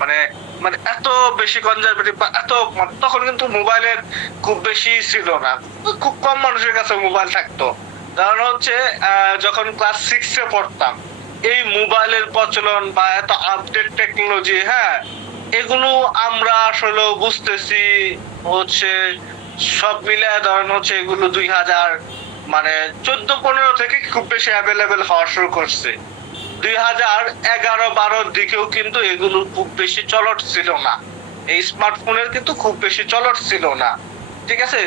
মানে মানে এত বেশি কনজারভেটিভ বা এত তখন কিন্তু মোবাইলের খুব বেশি ছিল না, খুব কম মানুষের কাছে মোবাইল থাকতো। কারণ হচ্ছে যখন ক্লাস 6 এ পড়তাম এই মোবাইলের প্রচলন বা এত আপডেট টেকনোলজি, হ্যাঁ, এগুলো আমরা আসলে বুঝতেছি হচ্ছে সব মিলে ধরেন হচ্ছে এগুলো 2000 মানে 14-15 থেকে খুব বেশি অ্যাভেলেবেল হওয়া শুরু করছে। 2011-12 দিকেও কিন্তু এগুলো খুব বেশি চলট ছিল না, এই স্মার্টফোনের কিন্তু খুব বেশি চলট ছিল না, ঠিক আছে।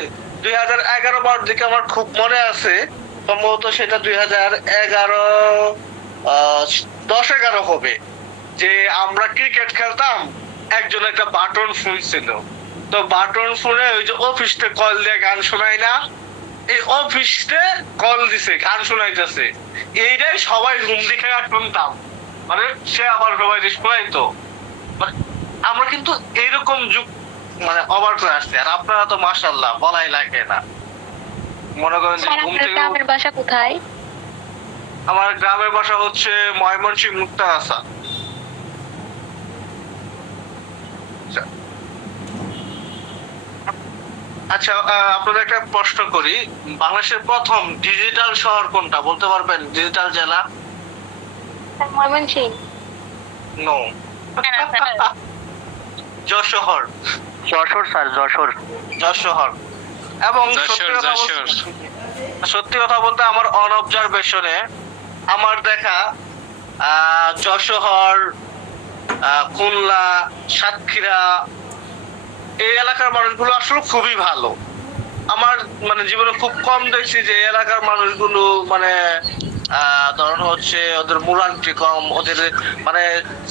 2011-12 দিকে আমার খুব মনে আছে, সম্ভবত সেটা 2010-11 হবে, যে আমরা ক্রিকেট খেলতাম, একজন একটা বাটন ফোন ছিল, তো বাটন ফোনে ওই যে অফিসে কল দিয়ে গান শোনায় না, এই অফিসে কল দিছে গান শোনাইতেছে, এইটাই সবাই রুম দেখে শুনতাম, মানে সে আবার সবাই শোনাইতো। মানে আমরা কিন্তু এইরকম যুগ মানে ওভার করে আসছে, আর আপনারা তো মাশাআল্লাহ বলাই লাগে না। মনে করেন যে স্যার ঘুম আপনার থেকে গ্রামের বাসা কোথায়? আমার গ্রামের বাসা হচ্ছে ময়মনসিংহ মুক্তাগাছা। আচ্ছা, আপনাদের একটা প্রশ্ন করি, বাংলাদেশের প্রথম ডিজিটাল শহর কোনটা বলতে পারবেন? ডিজিটাল জেলা? Sir Mymensingh. No. Jashore. Jashore sir, Jashore. Jashore. এবং যশোর। সত্যি কথা বলতে আমার অনঅবজারভেশনে আমার দেখা যশোর, খুলনা, সাতক্ষীরা এই এলাকার মানুষগুলো আসলে খুবই ভালো। আমার মানে জীবনে খুব কম দেখছি যে এই এলাকার মানুষগুলো মানে ধরুন হচ্ছে ওদের মোরালিটি কম, ওদের মানে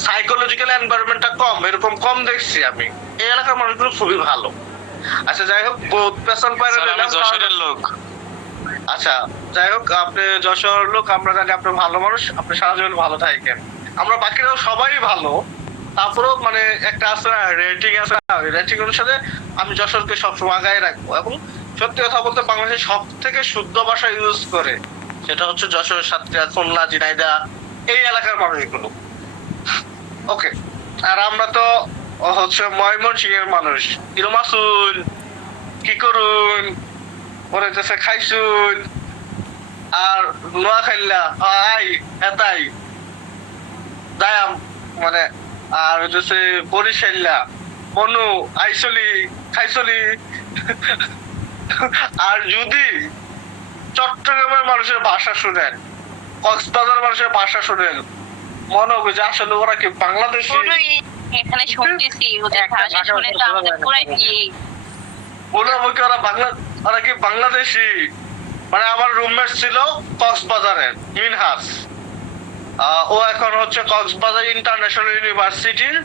সাইকোলজিক্যাল এনভায়রনমেন্টটা কম, এরকম কম দেখছি আমি। এই এলাকার মানুষগুলো খুবই ভালো। আচ্ছা যাই হোক, পেছন পায়রা স্যার, আমি যশোরের লোক। আচ্ছা যাই হোক, আপনি যশোর লোক, আমরা জানি আপনি ভালো মানুষ, আপনি সারা জীবন ভালো থাকেন। আমরা বাকিরাও সবাই ভালো, তারপরেও মানে একটা আছে না রেটিং আছে, রেটিং অনুসারে আমি যশোরকে সবসময় আগায় রাখবো। এবং সত্যি কথা বলতে বাংলাদেশের সব থেকে শুদ্ধ ভাষা ইউজ করে, সেটা হচ্ছে যশোর, সাতক্ষীরা, খুলনা, ঝিনাইদহ এই এলাকার মানুষগুলো। ওকে, আর আমরা তো হচ্ছে ময়মনসিংহের মানুষ। ইরমাসুল কি করুন ওরে দেশে খাইছুন, আর নোয়াখাইলা আই এতাই দায়াম মানে, আর হচ্ছে বরিশাল্লা মনু আইসলি খাইছলি। আর যদি চট্টগ্রামের মানুষের ভাষা শুনেন, কক্সবাজার মানুষের ভাষা শুনেন, মনে হবে যে আসলে ওরা কি বাংলাদেশি। এখানে শুনতেছি ওদের ভাষা শুনে তো আমাদের পুরাই বিয়ে। মনে হবে কি ওরা কি বাংলাদেশি। মানে আমার রুমমেট ছিল কক্সবাজারের মিনহাস, ও এখন হচ্ছে কক্সবাজার ইন্টারন্যাশনাল ইউনিভার্সিটির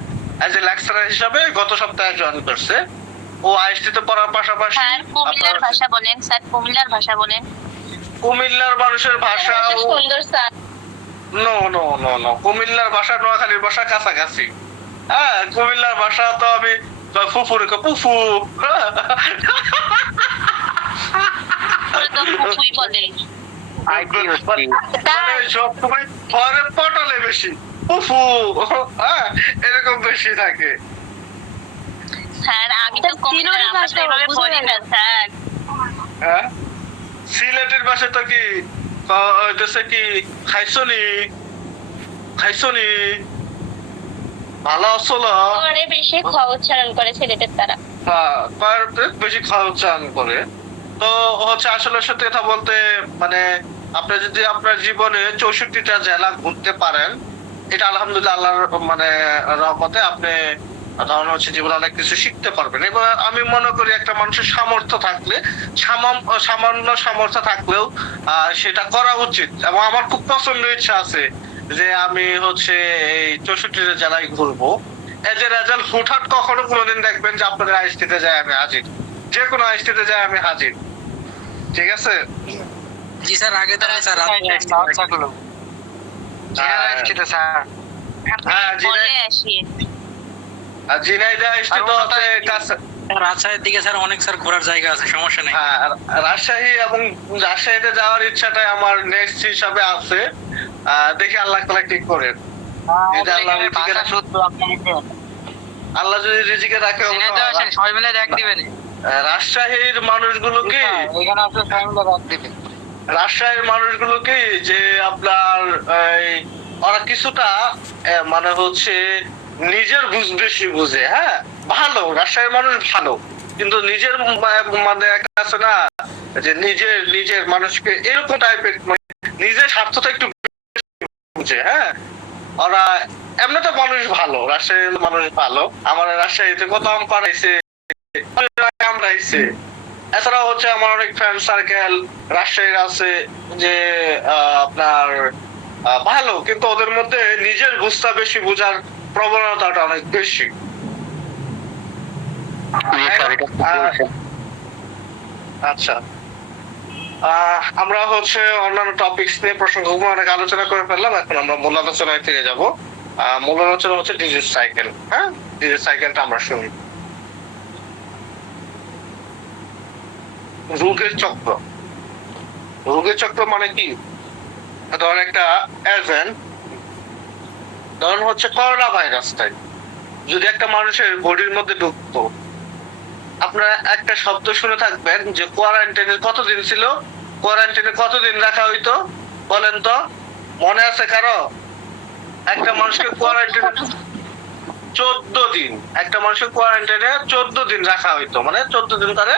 অ্যাজ এ লেকচারার হিসাবে গত সপ্তাহে জয়েন করছে। ও আইএসটিতে পড়ার পাশাপাশি স্যার কুমিল্লার ভাষা বলেন, স্যার কুমিল্লার ভাষা বলেন। কুমিল্লার মানুষের ভাষা সুন্দর sir. No no no no, কুমিল্লার ভাষা নোয়াখালীর ভাষা কাছাকাছি। হ্যাঁ, কুমিল্লার ভাষা তো আমি ফুফুরে পুফু ওরা তো ফুফুই বলে। সব সময় ঘরের পটলে বেশি উফু, হ্যাঁ এরকম বেশি থাকে। স্যার আমি তো কুমিল্লার ভাষা এভাবে বলি না স্যার। হ্যাঁ, সিলেটের ভাষা তো কি হইতেছে কি খাইছনি খাইছনি ভালো আসলো, ওরে বেশি খ উচ্চারণ করে সিলেটের তারা। হ্যাঁ বেশি খাওয়া উচ্চারণ করে। তো হচ্ছে আসলে সত্যি কথা বলতে মানে আপনি যদি আপনার জীবনে 64টা জেলা ঘুরতে পারেন, এটা আলহামদুলিল্লাহ আল্লাহর মানে রহমতে আপনি ধরুন হচ্ছে জীবনে অনেক কিছু শিখতে পারবেন। এবার আমি মনে করি একটা মানুষের সামর্থ্য থাকলে, সামান্য সামর্থ্য থাকলেও সেটা করা উচিত। এবং আমার খুব পছন্দ ইচ্ছা আছে যে আমি হচ্ছে এই 64টা জেলায় ঘুরবো। এজ এ রেজাল্ট হুটহাট কখনো কোনোদিন দেখবেন যে আপনাদের আইএসটিতে যায় আমি হাজির, যে কোনো আইএসটিতে যায় আমি হাজির, ঠিক আছে। জি স্যার, আগে তাহলে স্যার স্যার হ্যাঁ, বলে আসি। আর ঝিনাইদহ স্থিত আছে কাছে। রাজশাহীর দিকে স্যার অনেক স্যার ঘোরার জায়গা আছে, সমস্যা নেই। হ্যাঁ, রাজশাহী এবং রাজশাহীতে যাওয়ার ইচ্ছাটাই আমার নেক্সট হিসাবে আছে। দেখি আল্লাহ তাআলা ঠিক করে। যদি আল্লাহ রিজিকে রাখে, আল্লাহ যদি রিজিকে রাখে, ঝিনাইদহ আসেন, সবাই মিলে দেখ দিবেন। রাজশাহীর মানুষগুলো কি, এখানে আসলে সবাই মিলে দেখ দিবেন। রাজশাহীর মানুষগুলো কি যে আপনার ওরা কিছুটা মানে হচ্ছে নিজের বেশি বুঝে। হ্যাঁ, ভালো, রাজশাহীর মানুষ ভালো, কিন্তু নিজের মানে একটা আছে না যে নিজের মানুষকে এরকম টাইপের, নিজের স্বার্থটা একটু বুঝে। হ্যাঁ, ওরা এমনিতে মানুষ ভালো, রাজশাহীর মানুষ ভালো। আমার রাজশাহীতে কত আম পাড়াইছে, আমরাইছে। এছাড়া হচ্ছে আমার অনেক ফ্রেন্ড সার্কেল রাজশাহীর আছে যে আপনার ভালো, কিন্তু ওদের মধ্যে নিজের বুঝটা বেশি, বুঝার প্রবণতাটা অনেক বেশি। আচ্ছা, আমরা হচ্ছে অন্যান্য টপিকস নিয়ে প্রসঙ্গ অনেক আলোচনা করে ফেললাম। এখন আমরা মূল আলোচনায় থেকে যাব। মূল আলোচনা হচ্ছে ডিজিট সাইকেল। হ্যাঁ, ডিজিট সাইকেলটা আমরা শুনি। রোগের চক্র। রোগের চক্র মানে কি? ধরেন একটা এজেন্ট, ধরেন হচ্ছে করোনা ভাইরাসটাই যদি একটা মানুষের বডির মধ্যে ঢুকতো, আপনারা একটা শব্দ শুনে থাকবেন যে কোয়ারেন্টাইনে কতদিন ছিল, কোয়ারেন্টাইনে কতদিন রাখা হইতো, বলেন তো, মনে আছে কারো? একটা মানুষকে কোয়ারেন্টাইনে 14 দিন, একটা মানুষকে কোয়ারেন্টাইনে 14 দিন রাখা হইতো, মানে 14 দিন ধরে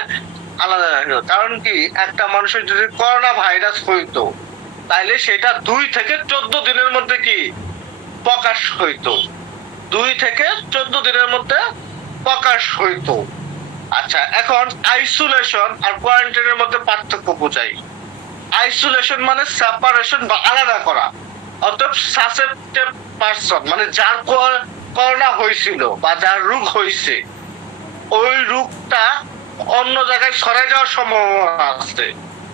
আলাদা রাখা। কারণ কি, একটা মানুষের যদি করোনা ভাইরাস হইতো তাইলে সেটা 2 থেকে 14 দিনের মধ্যে কি প্রকাশ হইতো, 2 থেকে 14 দিনের মধ্যে প্রকাশ হইতো। আচ্ছা, এখন আইসোলেশন আর কোয়ারেন্টাইনের মধ্যে পার্থক্য বোঝাই। আইসোলেশন মানে সেপারেশন বা আলাদা করা, অর্থাৎ সাসেপ্টেড পারসন মানে যার করোনা হয়েছিল বা যার রোগ হয়েছে, ওই রোগটা অন্য জায়গায় সরে যাওয়ার সম্ভাবনা আছে।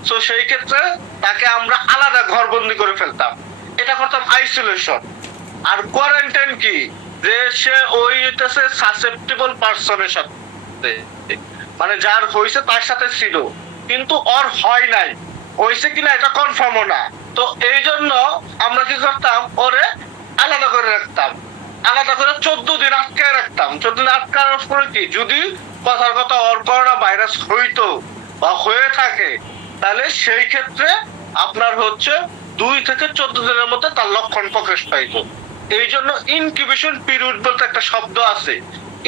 তো সেই ক্ষেত্রে তাকে আমরা আলাদা ঘরবন্দি করে ফেলতাম, এটা করতাম আইসোলেশন। আর কোয়ারেন্টাইন কি, যে সে ওই সাসেপ্টেবল পারসনের সাথে, মানে যার হয়েছে তার সাথে ছিল কিন্তু ওর হয় নাই, হয়েছে কিনা এটা কনফার্মও না। তো এই জন্য আমরা কি করতাম, ওরে আলাদা করে রাখতাম, আলাদা করে 14 দিন আটকে রাখতাম। 14 দিন আটকানোর পরে কি, যদি কথার কথা ওর করোনা ভাইরাস হইতো বা হয়ে থাকে, তাহলে সেই ক্ষেত্রে আপনার হচ্ছে 2 থেকে 14 দিনের মধ্যে তার লক্ষণ প্রকাশ পাইতো। এই জন্য ইনকিউবেশন পিরিয়ড বলতে একটা শব্দ আছে।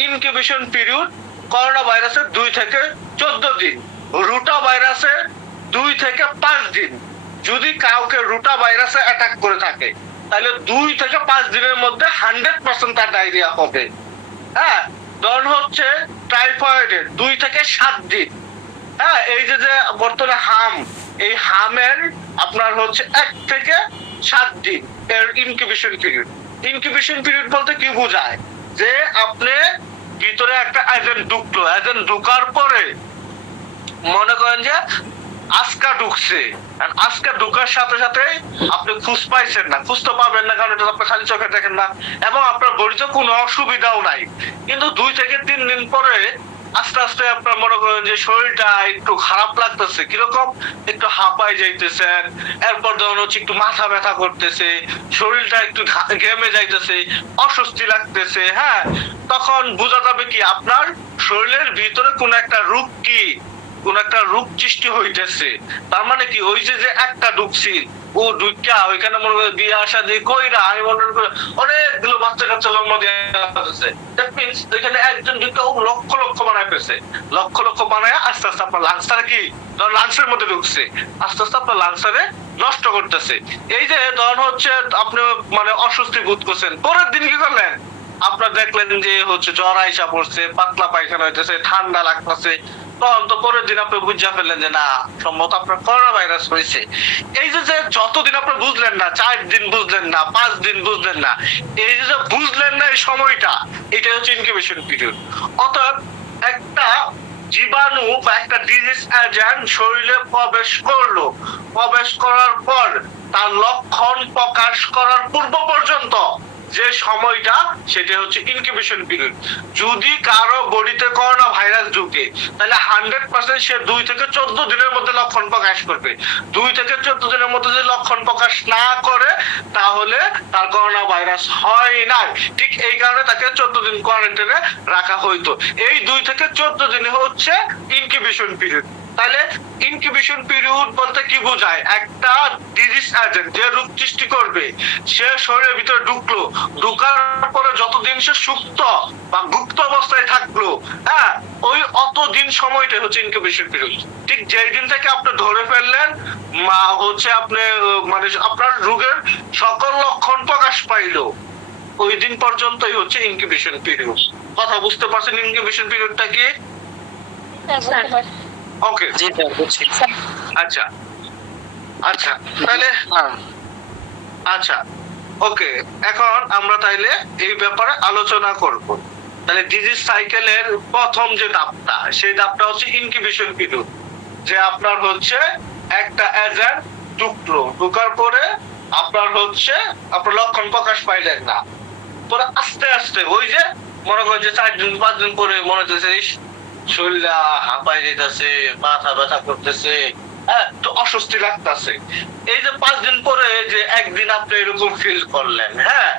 ইনকিউবেশন পিরিয়ড করোনা ভাইরাসের 2 থেকে 14 দিন, রুটা ভাইরাসের 2 থেকে 5 দিন। যদি কাউকে রুটা ভাইরাসে অ্যাটাক করে থাকে তাহলে 2 থেকে 5 দিনের মধ্যে 100% তার ডায়রিয়া হবে। হ্যাঁ, ধরুন হচ্ছে টাইফয়েডের 2 থেকে 7 দিন। হ্যাঁ, এই যে বর্তমানে হাম, এই হামের আপনার হচ্ছে 1 থেকে 7 দিন এর ইনকিউবেশন পিরিয়ড। ইনকিউবেশন পিরিয়ড বলতে কি বোঝায়, যে আপনি ভিতরে একটা এজেন্ট ঢুকলো, এজেন্ট ঢুকার পরে মনে করেন যে আজকা ঢুকছে, আজকা ঢুকার সাথে সাথে আপনি খুঁজ পাইছেন না, খুঁজ তো পাবেন না, কারণ এটা আপনি খালি চোখে দেখেন না, এবং আপনার বডিতে কোনো অসুবিধাও নাই। কিন্তু 2 থেকে 3 দিন পরে আস্তে আস্তে আপনার মনে করেন যে শরীরটা একটু খারাপ লাগতেছে, কিরকম, একটু হাঁপাই যাইতেছেন, এরপর ধরুন হচ্ছে একটু মাথা ব্যথা করতেছে, শরীরটা একটু ঘেমে যাইতেছে, অস্বস্তি লাগতেছে। হ্যাঁ, তখন বোঝা যাবে কি আপনার শরীরের ভিতরে কোন একটা রোগ, কি কোন একটা রোগ সৃষ্টি হইতেছে। তার মানে কি, ওই যে একটা ঢুকছি, ও ঢুকা ওইখানে মনে করে বিয়ে আসা দিয়ে কইরা আমি মনে করি অনেকগুলো বাচ্চা কাচ্চা জন্ম দিয়ে দ্যাট মিনস ওইখানে একজন ঢুকে ও লক্ষ লক্ষ বানায় ফেলছে, লক্ষ লক্ষ বানায় আস্তে আস্তে আপনার লাংসটারে কি, ধর লাংসের মধ্যে ঢুকছে, আস্তে আস্তে আপনার লাংসটারে নষ্ট করতেছে। এই যে ধরুন হচ্ছে আপনি মানে অস্বস্তি বোধ করছেন, পরের দিন কি করলেন, আপনার দেখলেন যে হচ্ছে জ্বর আইসা পড়ছে, পাতলা পায়খানা হইতেছে, ঠান্ডা লাগতেছে, তখন তো পরের দিন আপনি বুঝা ফেললেন যে না, সম্ভবত আপনার করোনা ভাইরাস হয়েছে। এই যে যতদিন আপনি বুঝলেন না, 4 দিন বুঝলেন না, 5 দিন বুঝলেন না, এই যে বুঝলেন না এই সময়টা, এটা হচ্ছে ইনকিউবেশন পিরিয়ড। অর্থাৎ একটা জীবাণু বা একটা ডিজিজ এজেন্ট শরীরে প্রবেশ করলো, প্রবেশ করার পর তার লক্ষণ প্রকাশ করার পূর্ব পর্যন্ত যে সময়টা সেটা হচ্ছে ইনকিউবেশন পিরিয়ড। যদি কারো বডিতে করোনা ভাইরাস ঢুকে তাহলে 100% সে 2 থেকে 14 দিনের মধ্যে লক্ষণ প্রকাশ করবে। 2 থেকে 14 দিনের মধ্যে যদি লক্ষণ প্রকাশ না করে তাহলে তার করোনা ভাইরাস হয় না। ঠিক এই কারণে তাকে 14 দিন কোয়ারেন্টাইনে রাখা হইতো। এই 2 থেকে 14 দিন হচ্ছে ইনকিউবেশন পিরিয়ড। তাহলে ইনকিউবেশন পিরিয়ড বলতে কি বোঝায়? একটা ডিজিজ এজেন্ট যে রোগ সৃষ্টি করবে সে শরীরের ভিতরে ঢুকলো, ঢুকার পরে যতদিন সে সুপ্ত বা গুপ্ত অবস্থায় থাকলো, হ্যাঁ, ওই অতদিন সময়টা হচ্ছে ইনকিউবেশন পিরিয়ড। ঠিক যেই দিন থেকে আপনি ধরে ফেললেন হচ্ছে আপনি মানে আপনার রোগের সকল লক্ষণ প্রকাশ পাইলো, ওই দিন পর্যন্তই হচ্ছে ইনকিউবেশন পিরিয়ড। কথা বুঝতে পারছেন ইনকিউবেশন পিরিয়ডটা কি? ওকে, জি স্যার বুঝছি। আচ্ছা আচ্ছা, তাহলে আচ্ছা ওকে, এখন আমরা তাইলে এই ব্যাপারে আলোচনা করব। তাহলে ডিজিজ সাইকেলের প্রথম যে ধাপটা, সেই ধাপটা হচ্ছে ইনকিউবেশন পিরিয়ড। যে আপনার হচ্ছে একটা এজেন্ট ঢুকলো, ঢুকার পরে আপনার হচ্ছে আপনার লক্ষণ প্রকাশ পাইলেন না, পরে আস্তে আস্তে ওই যে মনে করেন যে 4 দিন 5 দিন পরে মনে হচ্ছে শরীরটা হাঁপাই যেতেছে, মাথা ব্যথা করতেছে, হ্যাঁ, তো অস্বস্তি লাগতেছে। এই যে 5 দিন পরে যে একদিন আপনি এরকম ফিল করলেন, হ্যাঁ,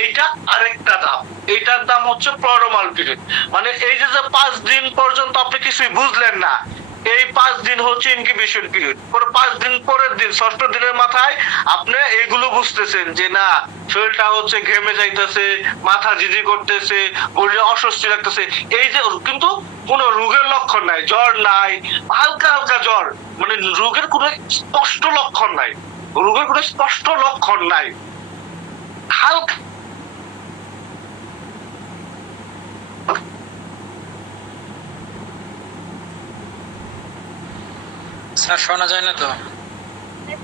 এইটা আরেকটা ধাপ। এইটার নাম হচ্ছে প্রড্রোমাল পিরিয়ড। মানে এই যে 5 দিন পর্যন্ত আপনি কিছুই বুঝলেন না, এই 5 দিন হচ্ছে ইনকিউবেশন পিরিয়ড। পরে 5 দিন পরের দিন 6ষ্ঠ দিনের মাথায় আপনি এইগুলো বুঝতেছেন যে না, শরীরটা হচ্ছে ঘেমে যাইতেছে, মাথা ঝিঝি করতেছে, শরীরে অস্বস্তি লাগতেছে। এই যে কিন্তু কোনো রোগের লক্ষণ নাই, জ্বর নাই, হালকা হালকা জ্বর, মানে রোগের কোনো স্পষ্ট লক্ষণ নাই, রোগের কোনো স্পষ্ট লক্ষণ নাই, হালকা স্যার শোনা যায় না তো?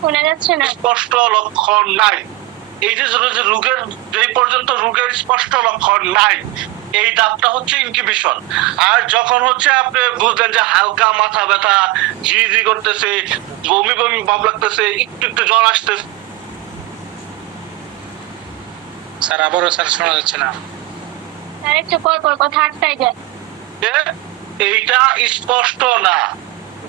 শোনা যাচ্ছে না। স্পষ্ট লক্ষণ নাই। এই যে রোগের যেই পর্যন্ত রোগের স্পষ্ট লক্ষণ নাই, এই ধাপটা হচ্ছে ইনকিউবেশন। আর যখন হচ্ছে আপনি বুঝলেন যে হালকা মাথা ব্যথা, ঝিঝি করতেছে, বমি বমি ভাব লাগতেছে, একটু একটু জ্বর আসতেছে, স্যার আবারও স্যার শোনা যাচ্ছে না। আর একটু পর পর কথা আটকাই যায়। এইটা স্পষ্ট না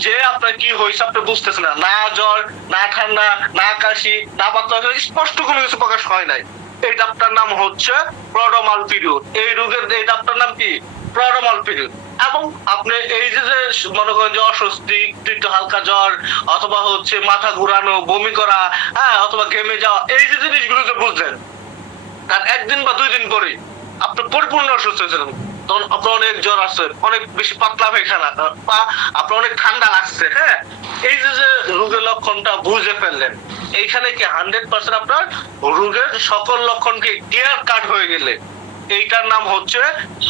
যে আপনার কি হয়েছে, আপনি বুঝতেছেন না, না জ্বর, না ঠান্ডা, না কাশি, না পাতলা, স্পষ্ট কোনো কিছু প্রকাশ হয় নাই। এই ধাপটার নাম হচ্ছে প্রড্রোমাল পিরিয়ড। এই রোগের এই ধাপটার নাম কি? Prodromal period. এবং আপনি এই যে মনে করেন যে অস্বস্তি, একটু হালকা জ্বর, অথবা হচ্ছে মাথা ঘুরানো, বমি করা, হ্যাঁ, অথবা ঘেমে যাওয়া, এই যে জিনিসগুলো যে বুঝলেন, তার 1 দিন বা 2 দিন পরে আপনি পরিপূর্ণ অসুস্থ হয়েছিলেন, তখন আপনার অনেক জ্বর আসছে, অনেক বেশি পাতলা পায়খানা, বা আপনার অনেক ঠান্ডা লাগছে, হ্যাঁ, এই যে রোগের লক্ষণটা বুঝে ফেললেন, এইখানে কি 100% আপনার রোগের সকল লক্ষণকে ক্লিয়ার কাট হয়ে গেলে এইটার নাম হচ্ছে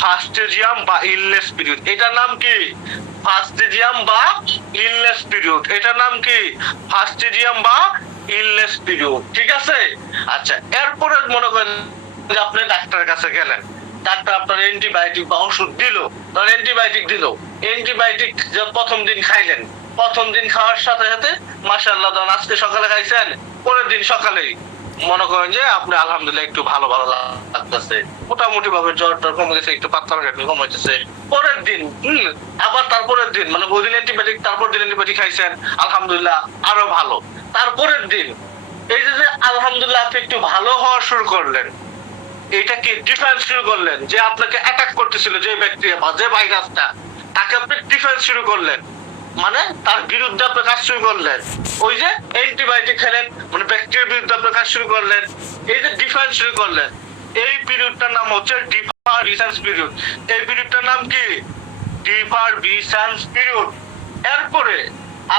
ফাস্টেজিয়াম বা ইলনেস পিরিয়ড। এটার নাম কি? ফাস্টেজিয়াম বা ইলনেস পিরিয়ড। এটার নাম কি? ফাস্টেজিয়াম বা ইলনেস পিরিয়ড। ঠিক আছে? আচ্ছা, এরপরে মনে করেন যে আপনি ডাক্তারের কাছে গেলেন, ডাক্তার আপনার অ্যান্টিবায়োটিক বা ওষুধ দিল, তখন অ্যান্টিবায়োটিক দিল, অ্যান্টিবায়োটিক যে প্রথম দিন খাইলেন, প্রথম দিন খাওয়ার সাথে সাথে মাশাআল্লাহ, তখন আজকে সকালে খাইছেন, পরের দিন সকালেই মনে করেন যে আপনি আলহামদুলিল্লাহ একটু ভালো ভালো লাগতেছে, মোটামুটি ভাবে জ্বরটা কমে গেছে, একটু পাতলা পায়খানা কমেছে। পরের দিন আবার তারপরের দিন মানে ওই দিন অ্যান্টিবায়োটিক, তারপর দিন অ্যান্টিবায়োটিক খাইছেন, আলহামদুলিল্লাহ আরো ভালো। তারপরের দিন এই যে আলহামদুলিল্লাহ আপনি একটু ভালো হওয়া শুরু করলেন, এটা কি ডিফেন্স শুরু করলেন, যে আপনাকে অ্যাটাক করতেছিল যে ব্যাকটেরিয়া বা যে ভাইরাসটা, তাকে আপনি ডিফেন্স শুরু করলেন, মানে তার বিরুদ্ধে আপনি কাজ শুরু করলেন। ওই যে অ্যান্টিবায়োটিক খেলেন, মানে ব্যাকটেরিয়ার বিরুদ্ধে আপনি কাজ শুরু করলেন, এই যে ডিফেন্স শুরু করলেন, এই পিরিয়ডটার নাম হচ্ছে ডিফারভিসেন্স পিরিয়ড। এই পিরিয়ডটার নাম কি? ডিফারভিসেন্স পিরিয়ড। এরপরে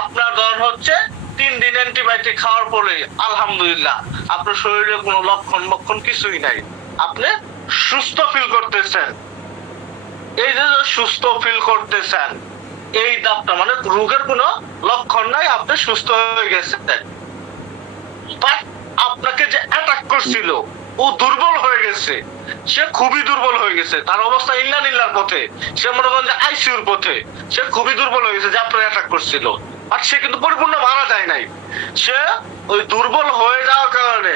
আপনার ধরন হচ্ছে 3 দিন অ্যান্টিবায়োটিক খাওয়ার পরে আলহামদুলিল্লাহ আপনার শরীরে কোনো লক্ষণ কিছুই নাই, আপনি সুস্থ ফিল করতেছেন। এই যে সুস্থ ফিল করতেছেন, এই ধাপটা মানে রোগের কোনো লক্ষণ নাই, আপনি সুস্থ হয়ে গেছেন। বাট আপনাকে যে অ্যাটাক করছিল ও দুর্বল হয়ে গেছে, সে খুবই দুর্বল হয়ে গেছে, তার অবস্থা ইল্লার পথে, সে মনে করেন যে আইসিইউর পথে, সে খুবই দুর্বল হয়ে গেছে যে আপনার অ্যাটাক করছিল। আর সে কিন্তু পরিপূর্ণ মারা যায় নাই, সে ওই দুর্বল হয়ে যাওয়ার কারণে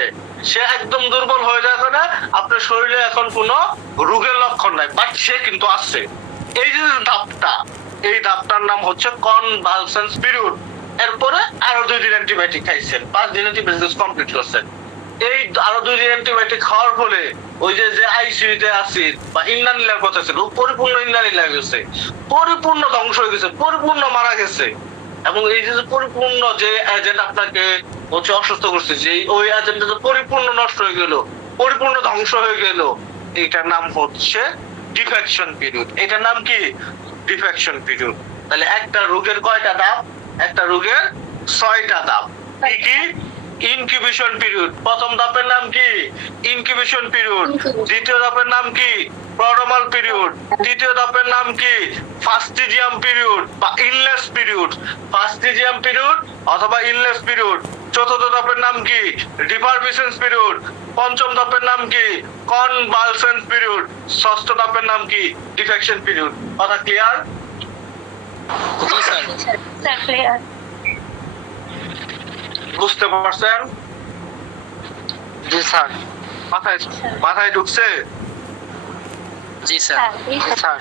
সে একদম দুর্বল হয়ে যাবে না, আপনার শরীরে এখন কোনো রোগের লক্ষণ নাই, বাট সে কিন্তু আছে। এই যে ধাপটা, এই ধাপটার নাম হচ্ছে কনভালসেন্স পিরিয়ড। এরপরে আরো 2 দিন অ্যান্টিবায়োটিক খাইছেন, 5 দিন অ্যান্টিবায়োটিক কমপ্লিট করছেন। এই আরো 2 দিন অ্যান্টিবায়োটিক খাওয়ার ফলে ওই যে আইসিইউতে আছে বা ইন্নানিলার কথা ছিল, ও পরিপূর্ণ ইন্নানিলা গেছে, পরিপূর্ণ ধ্বংস হয়ে গেছে, পরিপূর্ণ মারা গেছে। এবং এই যে পরিপূর্ণ যে এজেন্ট আপনাকে হচ্ছে অসুস্থ করছে, যে ওই এজেন্টটা পরিপূর্ণ নষ্ট হয়ে গেল, পরিপূর্ণ ধ্বংস হয়ে গেল, এটার নাম হচ্ছে ডিফেকশন পিরিয়ড। এটার নাম কি? Defection period. তাহলে একটা রোগের কয়টা ধাপ? একটা রোগের 6টা ধাপ। কি কি? Incubation period. প্রথম ধাপের নাম কি? Incubation period. দ্বিতীয় ধাপের নাম কি? Prodromal period. তৃতীয় ধাপের নাম কি? ফাস্টিজিয়াম পিরিয়ড বা ইলনেস পিরিয়ড। ফাস্টিজিয়াম পিরিয়ড অথবা ইলনেস পিরিয়ড। চতুর্থ ধাপের নাম কি? ডিফারবিসেন্স পিরিয়ড। পঞ্চম ধাপের নাম কি? কনভালসেন্স পিরিয়ড। ষষ্ঠ ধাপের নাম কি? Defection period. কথা ক্লিয়ার? জি স্যার। Sir clear. বুঝতে পারছেন? জি স্যার। মাথায় মাথায় ঢুকছে? জি স্যার। স্যার জি জি স্যার।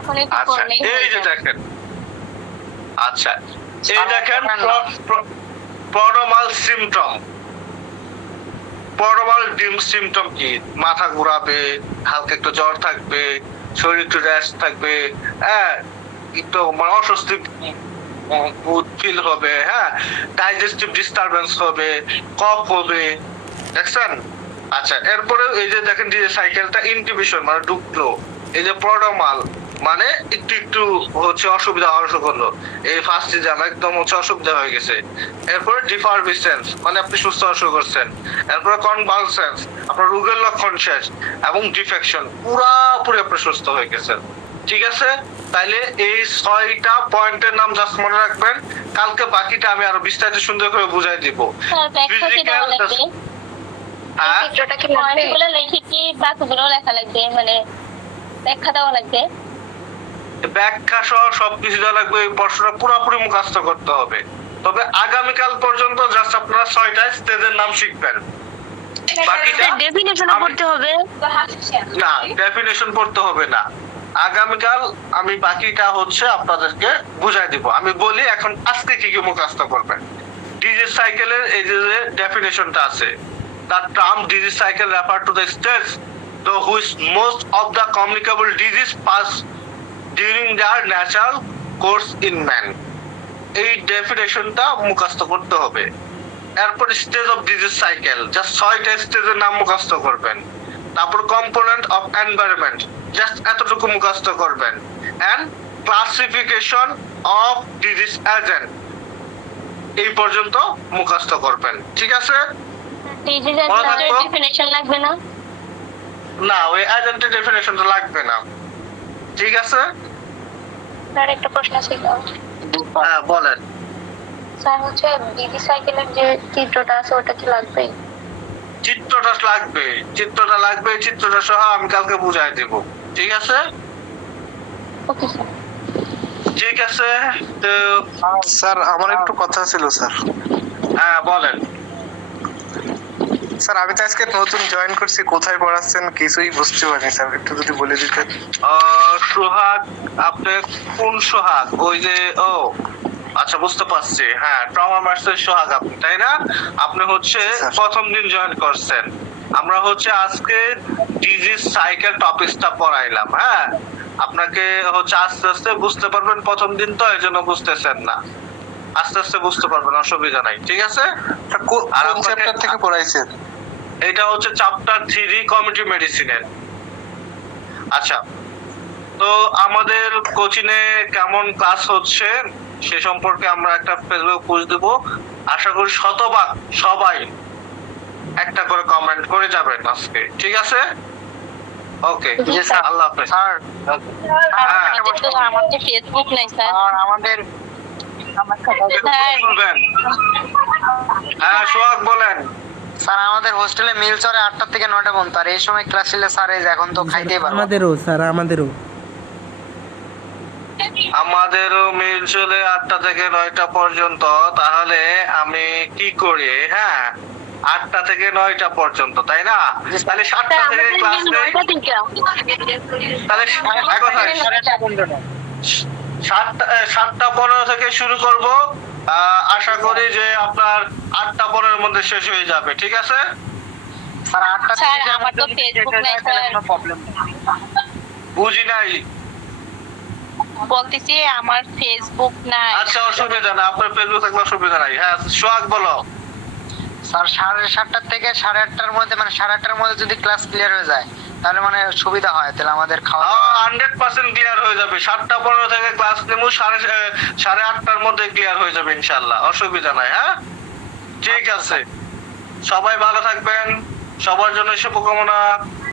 এখন একটু আচ্ছা, করলেই এই হয়ে যে যাবে। দেখেন, আচ্ছা এই স্যার, দেখেন বলেন না। Prodromal symptom. প্রোড্রোমাল সিমটম কি? মাথা ঘোরাবে, হালকা একটু জ্বর থাকবে, শরীর একটু র্যাশ থাকবে, হ্যাঁ, একটু মানে অস্বস্তি ফিল হবে, হ্যাঁ, ডাইজেস্টিভ ডিস্টারবেন্স হবে, কফ হবে, দেখছেন? আচ্ছা, এরপরে এই যে দেখেন যে সাইকেলটা ইনকিউবেশন মানে ঢুকলো, এই যে প্রোড্রোমাল মানে একটু একটু হচ্ছে অসুবিধা হওয়া শুরু করলো, এই ফার্স্ট সিজন একদম হচ্ছে অসুবিধা হয়ে গেছে। এরপরে ডিফারবিসেন্স মানে আপনি সুস্থ হওয়া শুরু করছেন। এরপরে কনভালসেন্স, আপনার রোগের লক্ষণ শেষ। এবং ডিফেকশন, পুরাপুরি আপনি সুস্থ হয়ে গেছেন। ঠিক আছে? তাইলে এই 6টা পয়েন্টের নাম জাস্ট মনে রাখবেন। কালকে বাকিটা আমি আরো বিস্তারিত সুন্দর করে বুঝাই দিব। স্যার ব্যাখ্যা কি দেওয়া Physical- লাগবে? হ্যাঁ, চিত্রটা কি লাগবে? পয়েন্টগুলো লিখে কি বাকিগুলো লেখা লাগবে, মানে ব্যাখ্যা দেওয়া লাগবে? ব্যাখ্যা সহ সবকিছু দেওয়া লাগবে, এই প্রশ্নটা পুরোপুরি মুখস্থ করতে হবে। তবে আগামীকাল পর্যন্ত জাস্ট আপনারা 6টা স্টেজের নাম শিখবেন। বাকিটা ডেফিনেশনও পড়তে হবে? না, ডেফিনেশন পড়তে হবে না। আগামীকাল আমি বাকিটা হচ্ছে আপনাদেরকে বুঝাই দিব। আমি বলি এখন আজকে কি কি মুখস্থ করবেন। ডিজিজ সাইকেলের এই যে ডেফিনেশনটা আছে, that term disease cycle refer to the stage though which most of the communicable disease pass during their natural course in man. এই ডেফিনেশনটা মুখস্থ করতে হবে। এরপর stage of disease cycle, just 6টা স্টেজের নাম মুখস্থ করবেন। তারপর কম্পোনেন্ট অফ এনভায়রনমেন্ট, জাস্ট এতটুকু মুখস্থ করবেন। And classification of disease agent, এই পর্যন্ত মুখস্থ করবেন। ঠিক আছে? ডিজিজ মনে থাকলো? ডেফিনেশন লাগবে না? না, ওই এজেন্টের ডেফিনেশনটা লাগবে না। ঠিক আছে? স্যার একটা প্রশ্ন ছিল। হ্যাঁ, বলেন। স্যার হচ্ছে ডিজি সাইকেলের যে চিত্রটা আছে ওটা কি লাগবে? চিত্রটা লাগবে, চিত্রটা লাগবে, চিত্রটা সহ আমি কালকে বুঝাই দেব। ঠিক আছে? Okay sir. ঠিক আছে, তো স্যার আমার একটু কথা ছিল স্যার। হ্যাঁ বলেন। স্যার আমি তো আজকে নতুন জয়েন করছি, কোথায় পড়াচ্ছেন কিছুই বুঝতে পারিনি স্যার, একটু যদি বলে দিতেন। সোহাগ, আপনি কোন সোহাগ? ওই যে ও আচ্ছা, বুঝতে পারছি। হ্যাঁ, ট্রমা মার্সের সোহাগ আপনি, তাই না? আপনি হচ্ছে স্যার। প্রথম দিন জয়েন করছেন। আমরা হচ্ছে আজকে ডিজিজ সাইকেল টপিকটা পড়াইলাম। হ্যাঁ, আপনাকে হচ্ছে আস্তে আস্তে বুঝতে পারবেন, প্রথম দিন তো এই জন্য বুঝতেছেন না, আস্তে আস্তে বুঝতে পারবেন, অসুবিধা নাই। ঠিক আছে? স্যার, কোন আর কোন আপনাকে- চ্যাপ্টার থেকে পড়াইছেন? এটা হচ্ছে চ্যাপ্টার 3 কমিউনিটি মেডিসিনের। আচ্ছা, তো আমাদের কোচিং এ কেমন ক্লাস হচ্ছে সে সম্পর্কে আমরা একটা ফেসবুক পোস্ট দেব। আশা করি শতভাগ সবাই একটা করে কমেন্ট করে যাবেন আজকে। ঠিক আছে? ওকে, জি স্যার। আল্লাহ হাফেজ। স্যার, হ্যাঁ, আমাদের তো আমাদের ফেসবুক নাই স্যার। আর আমাদের স্যার বলবেন। হ্যাঁ, সোহাগ বলেন। স্যার আমাদের হোস্টেলে মিল চলে 8টা থেকে 9টা পর্যন্ত, আর এই সময় ক্লাস ছিল স্যার, এই যে এখন তো খাইতেই পারবো না। আমাদেরও স্যার, আমাদেরও আমাদেরও মিল চলে 8টা থেকে 9টা পর্যন্ত। তাহলে আমি কি করি? হ্যাঁ, 8টা থেকে 9টা পর্যন্ত, তাই না? তাহলে 7টা থেকে ক্লাস নেই, তাহলে এক কথা 7:15 থেকে শুরু করব। আশা করি যে আপনার 8:15 মধ্যে শেষ হয়ে যাবে, ঠিক আছে? স্যার 8টা স্যার, থেকে আমার তো ফেসবুক নাই, স্যার। কোনো প্রবলেম নেই। বুঝি নাই। বলতেছি আমার ফেসবুক নাই। আচ্ছা, অসুবিধা না, আপনার ফেসবুক থাকলে অসুবিধা নাই। হ্যাঁ, সোহাগ বলো। স্যার 7:30 থেকে 8:30 মধ্যে, মানে 8:30 মধ্যে যদি ক্লাস ক্লিয়ার হয়ে যায় তাহলে মানে সুবিধা হয়, তাহলে আমাদের খাওয়া দাওয়া 100% ক্লিয়ার হয়ে যাবে। 7:15 থেকে ক্লাস নেবো, 8:30টার মধ্যে ক্লিয়ার হয়ে যাবে ইনশাআল্লাহ, অসুবিধা নাই। হ্যাঁ, ঠিক আছে, সবাই ভালো থাকবেন, সবার জন্য শুভকামনা।